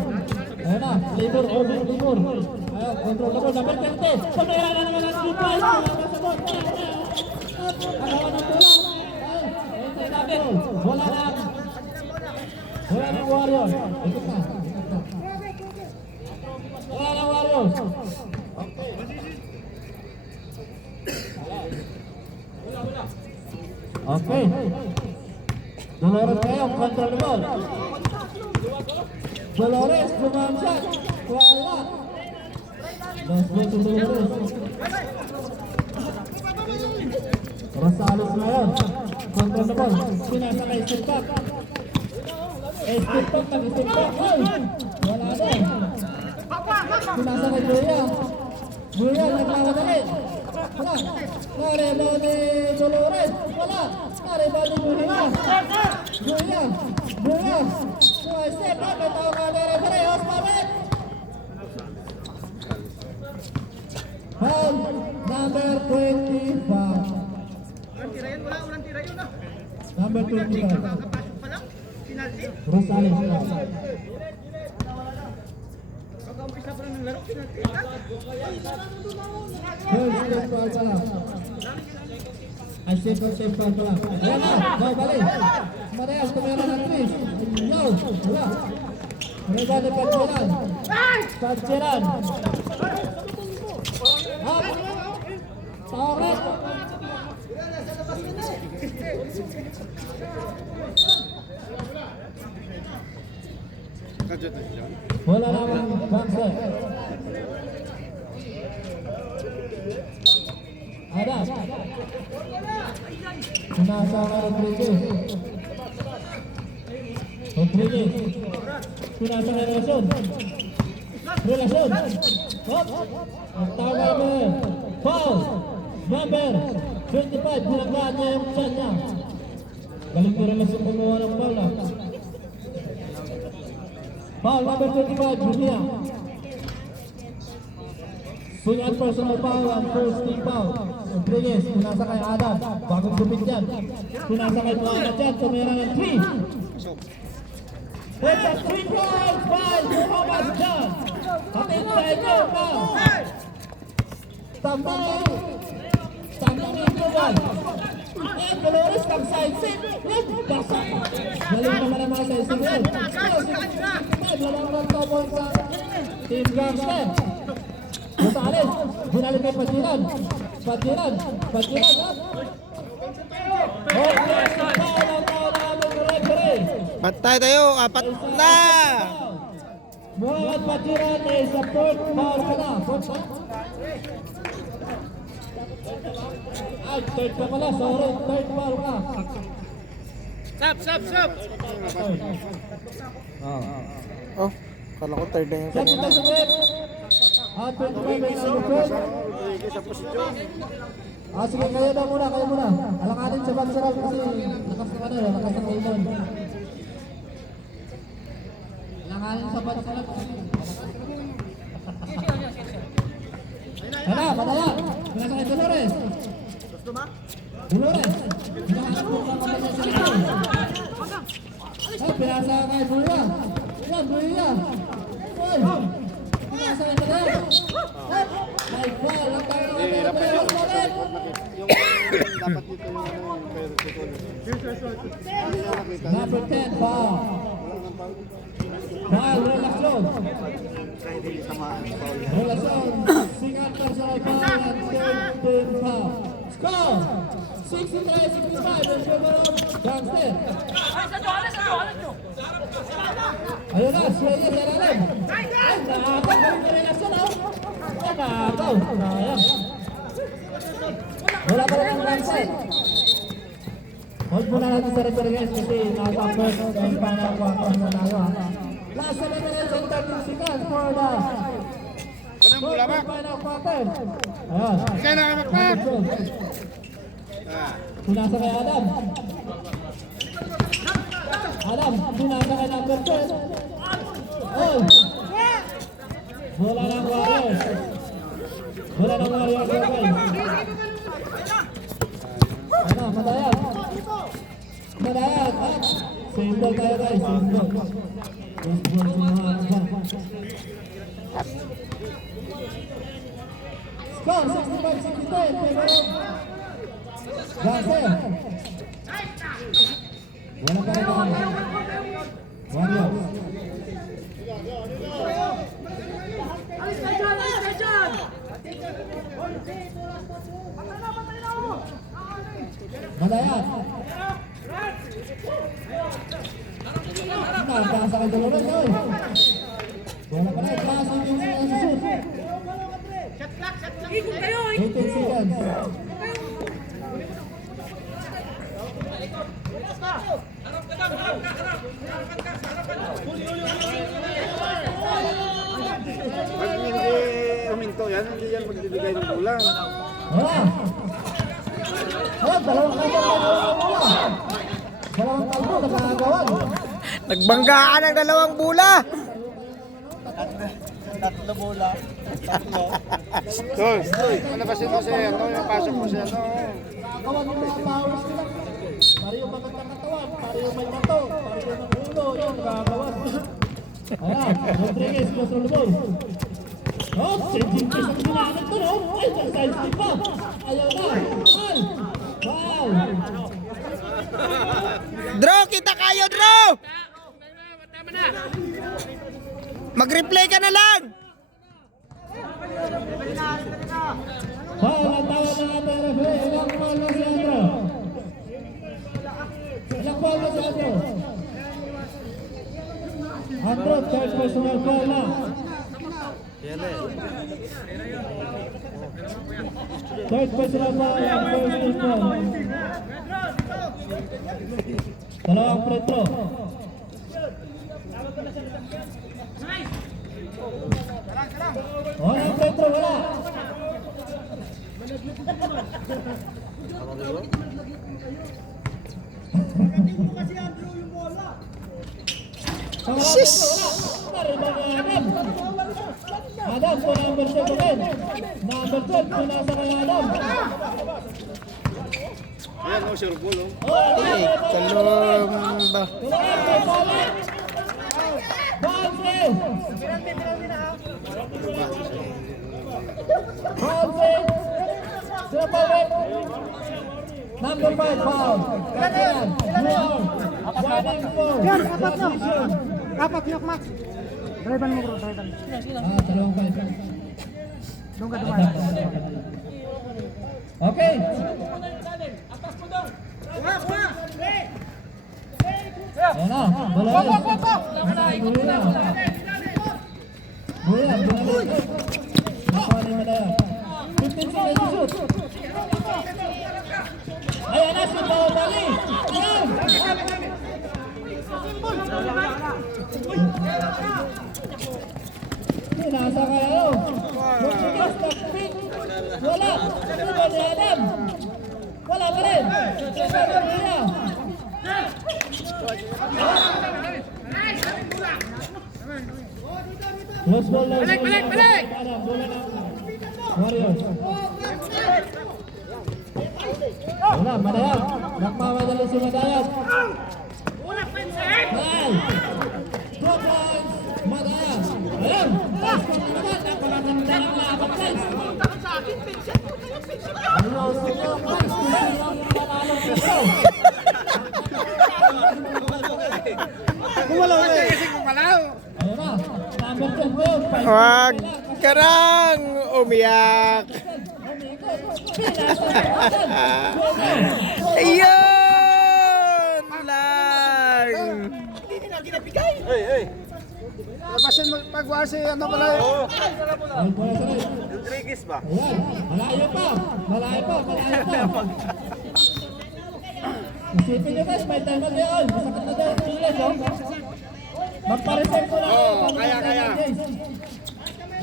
Ayun na. Labor over labor. Ayun. Control na po. Number 20. Pamera na naman ang 2 points. Agawan ng tulang. Ayun. Wala na. Wala na Warriors. Ikot na. Wala na Warriors. Okay. Dolores kayo, control the ball. Dolores, bumamsak. Wala. Dos beses Dolores. Rosales na yun. Control the ball. Sinasakay step back. Step back, nag-step back. Ay! Wala na. Sinasakay Buya. Buya, nagmamadali. Wala. Nareba ni Dolores. Wala. Nareba ni Buya. Buya. Buya. Step back. May tawag ka na referee. Osmabit. Foul number 25. Number 25. Rosales. First step foul pa lang. Ay, second step foul pa lang. Ayan na. Go, balik. Mareas, tumira ng twist. Yo, wala. Reza ni Pancheran. Pancheran. Tawag. Wala namang bangsa. Ada. Sunasa ka Rodriguez. Rodriguez. Sunasa ka Relasyon. Relasyon. Hop. Ang tawag mo. Foul. Number 25. Binaglaan niya yung shot niya. Galing ko Relasyon kumuha ng foul. Foul number 25. Julia. Swing and personal foul and first team foul. Rodriguez, punasa kay Adam. Bagong gupit yan. Punasa kay Muhammad yan. Tumira ng 3. It's a 3 points by Muhammad Jan. Hatid sa inyo pa. Tambay. Tambay ng Global. And Dolores ng side set. Pasok. Galing naman ang mga side set yan. Lalawang 2 points sa Team Gangster. Gonzales, binalik kay Patiran. Patiran. Patay tayo, 4 na! Muhammad Patiran is a fourth foul ka na. Ay, third ka pala, sorry. Third foul ka. Stop! Oh, kala ko third na yung Second kanina. to submit. At 25 is on the field. Sige, kayo muna. Alakatin sa backserap kasi lakas ng Raymond. Alakatin sa backserap. Padaya. Pinasa kay Dolores. Hinahanap po ang kapatid sa likod. Pinasa kay Buya. Buya. Pinasa kay Padaya. Ay, foul. Ang tayo na kapatid. Dapat dito yung Number 10, foul. Foul, Relasyon. Relasyon, singat personal foul and third team foul. Score, 63-65 in favor of Gangster. Ayun na, Suelia sa ilalim. Ay, nakakaw ng Relasyon, oh. Ay, nakakaw. Sayang. Wala pa rin ang Gangster. Hold muna natin sa referee guys kasi nasa first and final quarter na tayo. Last 7 minutes and 13 seconds for the first and final quarter. Ayan. Kaya na magpap! Pinasa kay Adam. Pinasa kay number 10. Oh! Bola ng Warriors. Guys. Ano, Madayag. Same ball tayo guys, same ball. First ball sa mga dyan. Score, 65-63, pero Gangster. Wala pa rin ang Warriors. Madayag. Nakakasa kay Dolores, oy. Wala pa rin, pasok yung susut. 18 seconds. Pag hindi huminto yan, hindi yan magbibigay ng bulang. Wala. Dalawang kalbo, nakakagawan. Nagbanggaan ang 2 bola! Tol, palabasin mo siya yan, yung pasok mo siya, no? Nakakawan yung mga powers nila. Para yung magandang katawan, para yung may mato, para yung may ulo, yun, nakakagawan. Ayan, Rodriguez, control ball. Oh, changing pace ang ginamit ko, no? Ay, side step pa. Ayaw na. Ay, wow. Draw, kita kayo, draw! Tama na! Mag-replay ka na lang! Foul ang tawag ng ating referee. Ilang foul na si Andro? Ilang foul na si Andro? Andro, third personal foul na. Third personal foul ang first foul. Dalawang free throw. Walang free throw, wala. Shish! Adam po number 7 ulit. Number 12 po nasa kay Adam. Ayan, no, sure ball, oh. Kalong ba? Number 5 foul. Kailan? Warning foul. Apat yok, Max. Drive mo bro, drive. Dalawang 5. Doon ka dumaan. Okay. Ayan na, Dolores. Buhay na. Buhay na, Dolores. Nakuha ni Madaya. 15 seconds to shoot. Ayan na, shoot na Bali. Ayan. Nasa kayo. Magsigas na pick. Wala. Wala ni Adam. Wala pa rin. Sasabi niya. Close ball na. Balik! Bola ng Warriors. Wala, Madayag. Nagmamadali si Madayag. Ay! 2 points. Madayag. Ayan. Napakaganda ng laban, guys. Ayaw sila, guys. Panalo sila. Kumalaw na eh. Ayun na. Number 10 po yun. Wag karang umiyak. Ayun lang. Labasin mo pagwasi ano pala. Rodriguez ba? Ayan. Malayo pa. Isipin nyo guys, may time na yun. Masakit na daw yung ilan, no? Magpa-reserve ko lang. Kaya.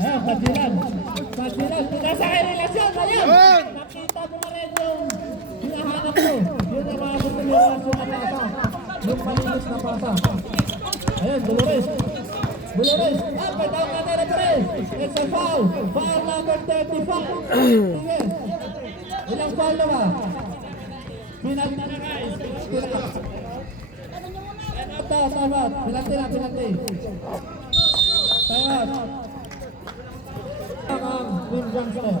Ayan, Pagdilan. Nasa kayo relasyon, ayun. Nakita mo na rin yung hinahanap mo. Yun ang mga gusto nyo relasyon na pasa. Yung malinis na pasa. Ayan, Dolores. May tawag na tayo na rin. It's a foul. Foul number 35. Sige. Ilang foul na ba? Pinanti. Tama. Pinanti. Tama. Ang Queen Gangster.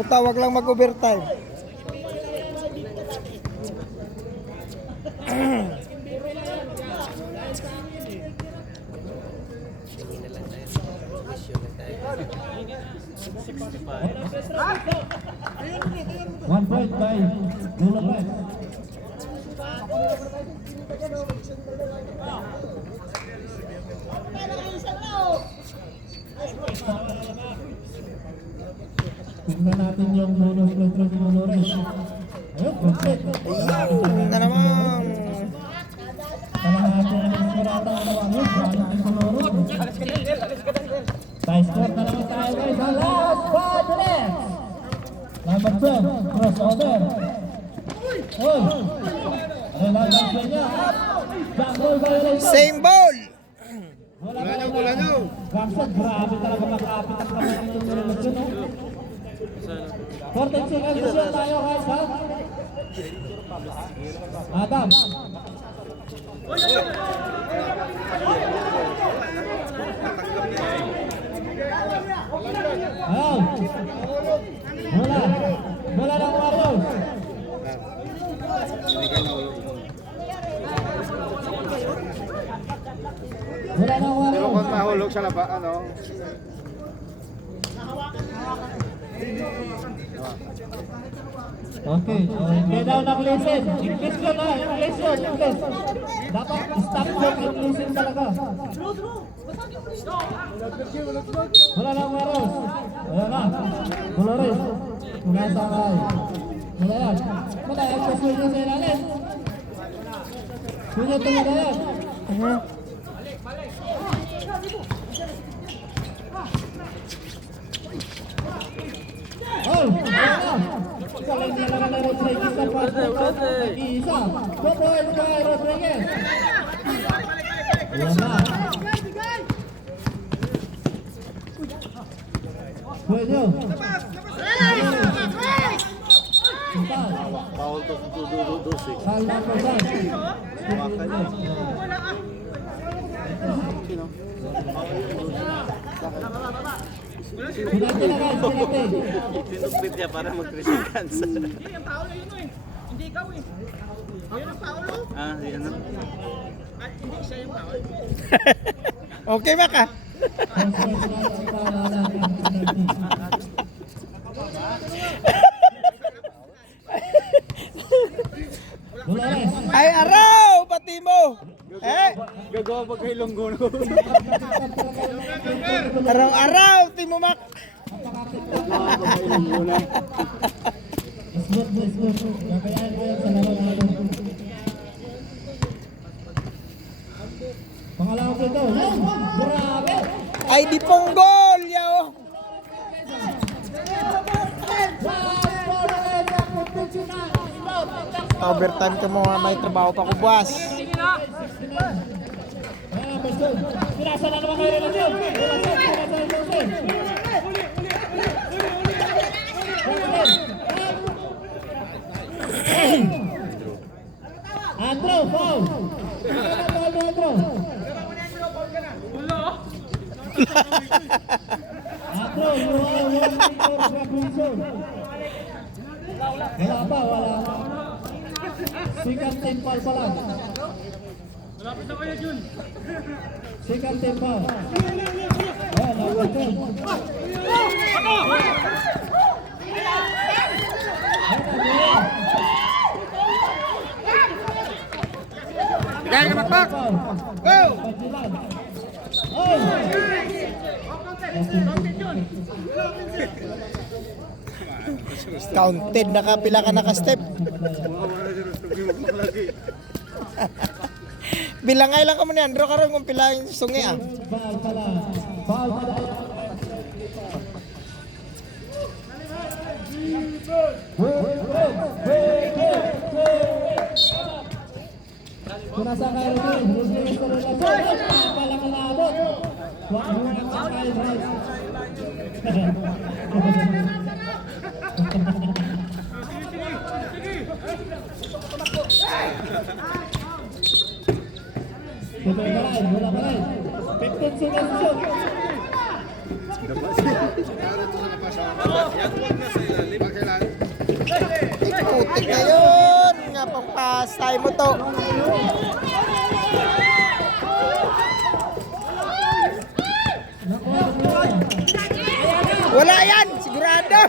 Matawag lang mag-overtime. One point by Dolores. Tingnan natin yung bonus control ni Dolores. Ayun, complete. Ayun na naman. Kalahati ng skorata ng Wangit. Tie score na naman tayo guys. Ang last 5 minutes. Number 12, crossover. Uy! Ayun lang ang niya. Jump ball violation. Same ball. Wala nyo. Gamsat, grabe talaga makapit ang kamay ng relasyon. 14 seconds siya tayo guys ha. Adam. Ayun. Bola ng Warriors. Nahulog siya na ba, ano? Okay, hindi daw nag-listen. English yun ha, English yun, English. Dapat stop yung English talaga. Wala lang Maros. Wala na. Dolores. Wala sa kay. Wala yan. Wala yan. Susunod sa ilalim. Sunod talaga yan. Oh, Saling niya lang na Rodriguez sa pasok. Isa. Popoy kay Rodriguez. Wala na. Pwede. Paul to Dusik. Salma Kozan. Sino? Sinati na guys, sinati. Tinugpit niya para mag-Christian cancer. Hindi, ang Paolo yun eh. Hindi ikaw eh. Yun ang Paolo. Ah, yan na. Hindi siya yung Paolo. Okay ba ka? Dolores. Ay, araw! Pati mo! Gagawa pa kay Longgono. Araw-araw, Timo Mac! Smooth. Gagayahin ko yan sa laro natin. Pangalawang dito. Grabe! Ay, di ponggol! Yaw! Overtime ka mo, may trabaho pa ko, buwas. Pinasa na naman kayo relasyon. Andro, foul. Andro. Andro, you are one for reason. Wala. Second temple pa lang. Malapit na kayo, Jun. Second temple. Oh, nakapagod. Gaya ka magpak! Go! Counted, nakapila ka naka-step. Bilangay lang ka mo ni Andro karon kung pila yung sungi ah. Foul pala. Kung nasa kayo rin, Rodriguez sa relasyon, pala kalabot. Huwag mo na kakain, Bryce. Wala pa rin. 15 seconds shoot. Putik na yun! Nga pang pastay mo to. Wala yan! Sigurado!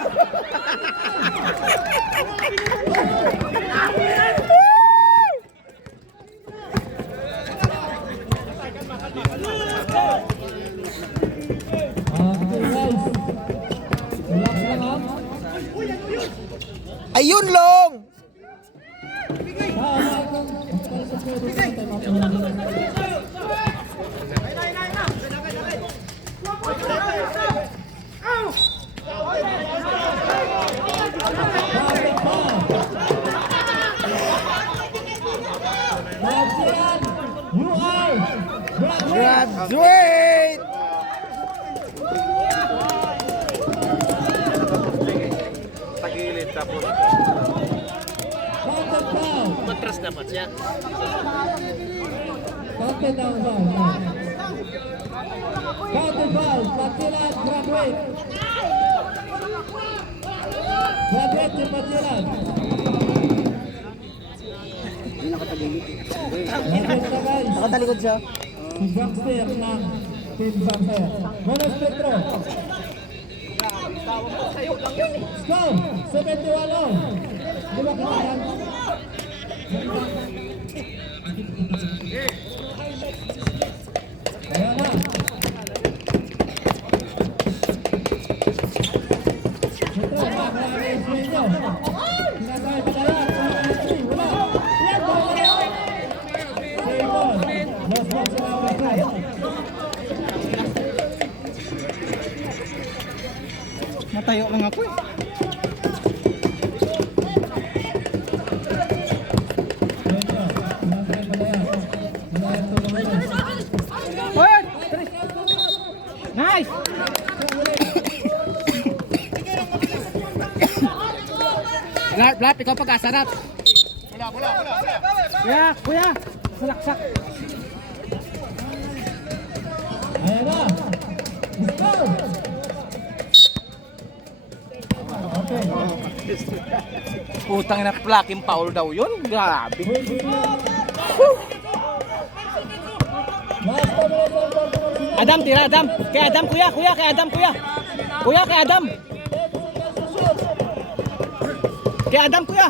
Ayun long! Graduate! Tagilid tapos. Matras dapat siya. Counted down foul. Counted foul. Patilan, graduate. Graduate si Patilan. Graduate na guys. Nakatalikod siya. Si Baxter ng Team Bangkaya. Manos Petro. Score, 71 all. Lima kailangan. Ayan na. Petro, makakaya yung swing nyo. Kinakaya pa kaya. Wala. Yan, wala. Save ball. Lost ball sa mga Petro. Natayo lang ako eh. Oy! Nice! Blap, ikaw pagkasarap. Kuya, salaksak. Ayan na. Score. Okay. Putang ina, plaking foul daw yun. Grabe. Adam, tira Adam. Kay Adam, kuya, kay Adam, kuya. Kuya, kay Adam. Kay Adam, kuya.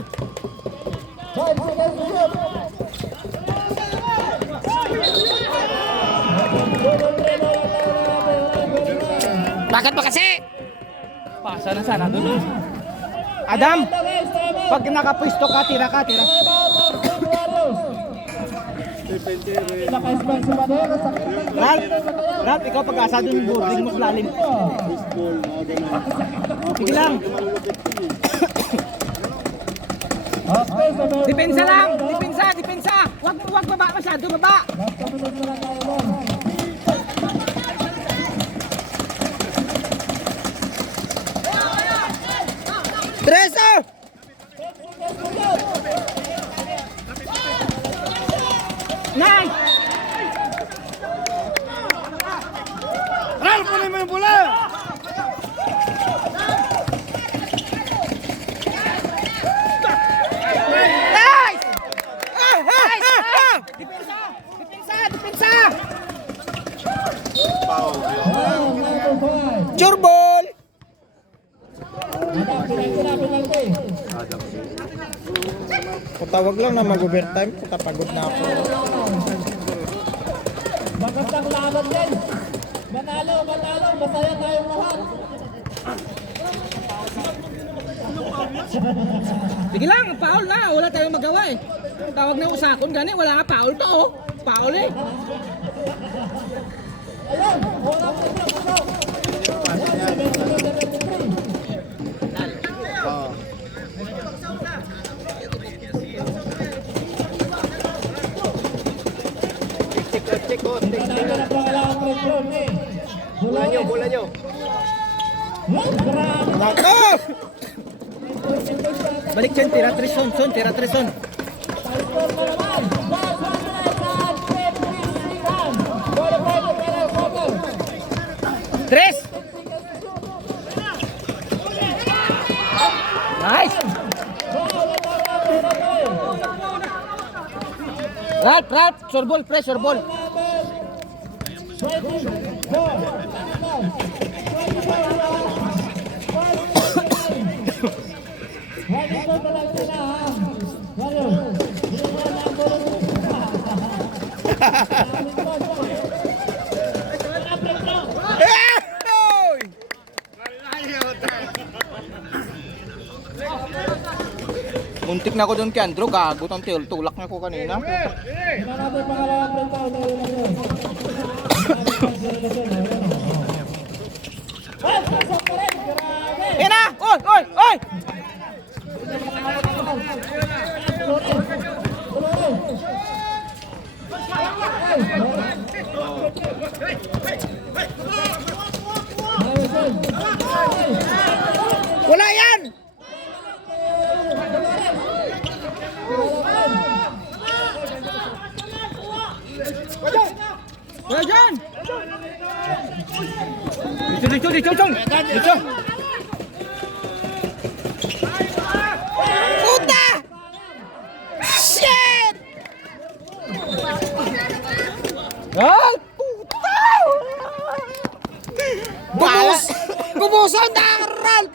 Bakit ba kasi? Pasa na sana doon. Adam, pag nakapwesto ka, tira. Ralph, ikaw pag-asa doon, boarding mo sa lalim. Sige lang. Depensa lang, depensa. Wag baba masyado, baba. Teresa! Nice! Ralph, kunin mo yung bola! Nice! Depensa! Churbol! Patawag lang na mag-overtime. Pagod na ako. Magandang laban din. Manalo. Masaya tayong lahat. Sige lang, foul na. Wala tayong magawa eh. Tawag na usakon gani, wala nga foul to oh. Foul eh. Ayun, wala pa siya. Bola nyo. Nako! Balik dyan, tira Trison. Tres! Nice! Ralph, sorbol, pressure ball. Muntik na ako doon kay Andrew. Gago tang tulak niya ko kanina. Ina! Oy! Wala yan! Wala dyan! Dito! Puta! Shit! Ay! Puta! Ubusan na, Ral!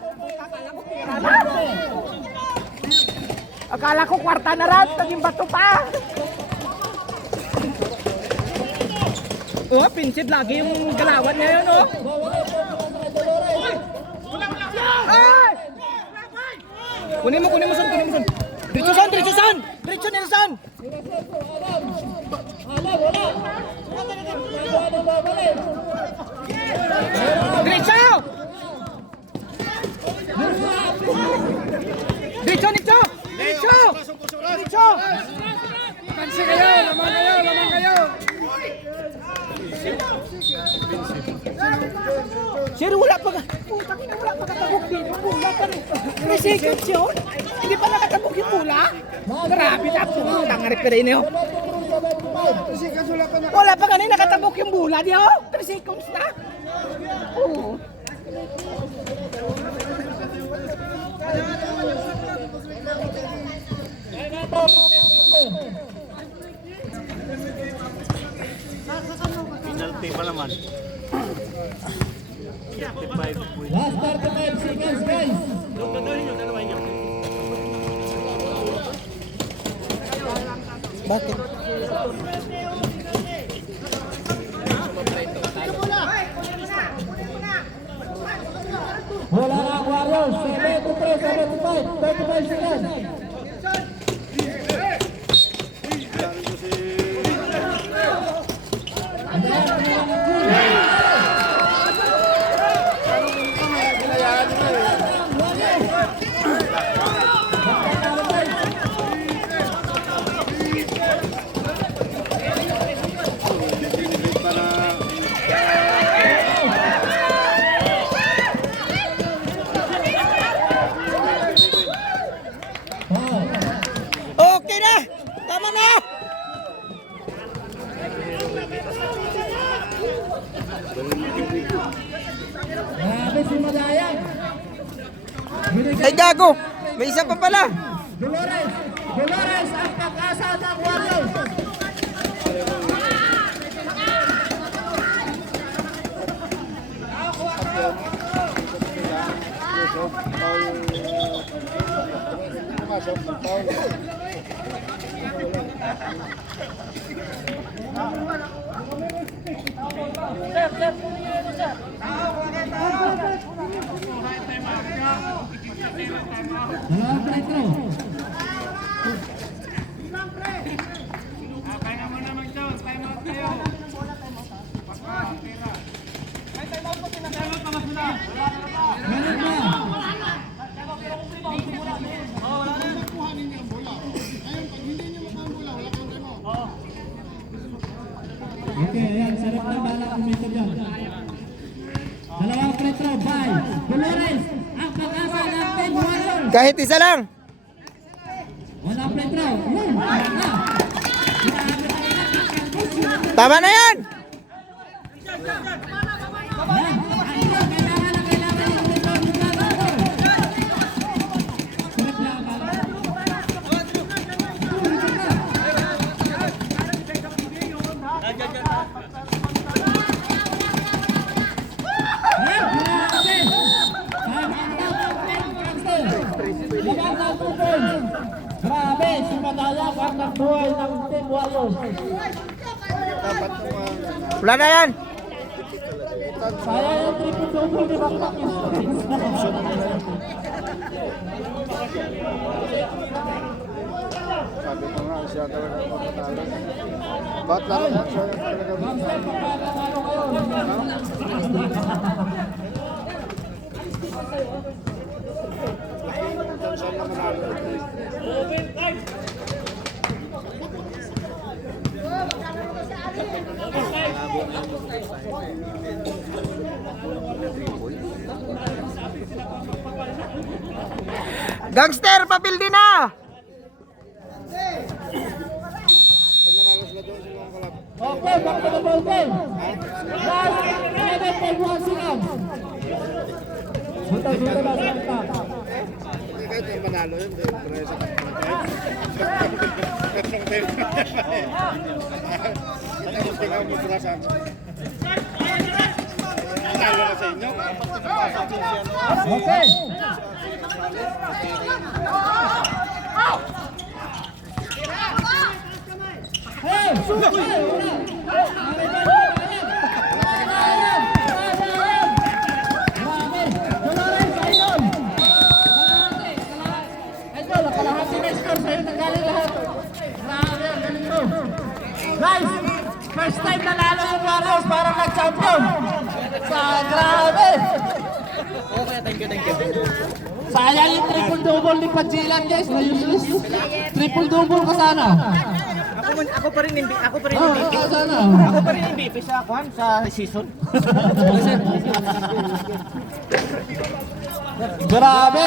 Akala ko kwarta na rin, naging bato pa. Oh, pinsid lagi yung galawan ngayon, oh. Ay! Kunin mo, son, kunin mo, son. Diretso, son, diretso, son! Diretso, Nelson! Diretso! Diretso, Diretso! Diretso! Diretso! Pansi kayo, lamang kayo, lamang kayo! Sir, wala pa ka. Putang ina, wala pa katabok din. Pula pa rin. 3 seconds yun. Hindi pa nakatabok yung pula. Grabe na. Putang nga rin yun. Wala pa ganun nakatabok yung bula. Di oh. 3 seconds na. Oo. Penalty pa naman. 55 points. Last 35 seconds, guys. Bakit? Wala na ang Warriors. 73, 75, 35 seconds. Okay na! Tama na! Grabe si Madayang. Ay gago! May isa pa pala! Dolores. Dolores ang pag-asa ng Warriors. Dalawang free throw. Meron ba? Okay, ayan. Sarap na bala kumita dyan. Dalawang free throw. Bye. Dolores, ang pag-asa ng Team Warriors. Kahit isa lang! Walang free throw. Yun. Ayan na. Tama na yan! Ayan. Kailangan na kailangan yung free throw. Sarap na ang bala. Grabe, si Madayang ang nagbuhay ng Team Warriors. Wala na yan! Saya yung triple-double ni Bakbakis. Sabi ko nga, siya talaga makatalo. Ba't lang yan? Siya talaga Mamsel, pagkakalo kayo. siya na manalo. Gangster, papildi na! Okay, back to the ball game. Last 11.1 seconds. Buta na sa kita. Kahit yung manalo yun, pero sa kapatid. Tingnan mo sila sa Panalo na sa inyo. Okay. Hey, hey, guys, first time nanalo yung Warriors para nag-champion. Grabe! Okay, thank you. Sayang yung triple-double ni Pajilan, guys. Na-useless. Triple-double ka sana. Ako pa rin hindi. Sana. Ako pa rin MVP sa Kwan sa season. Grabe!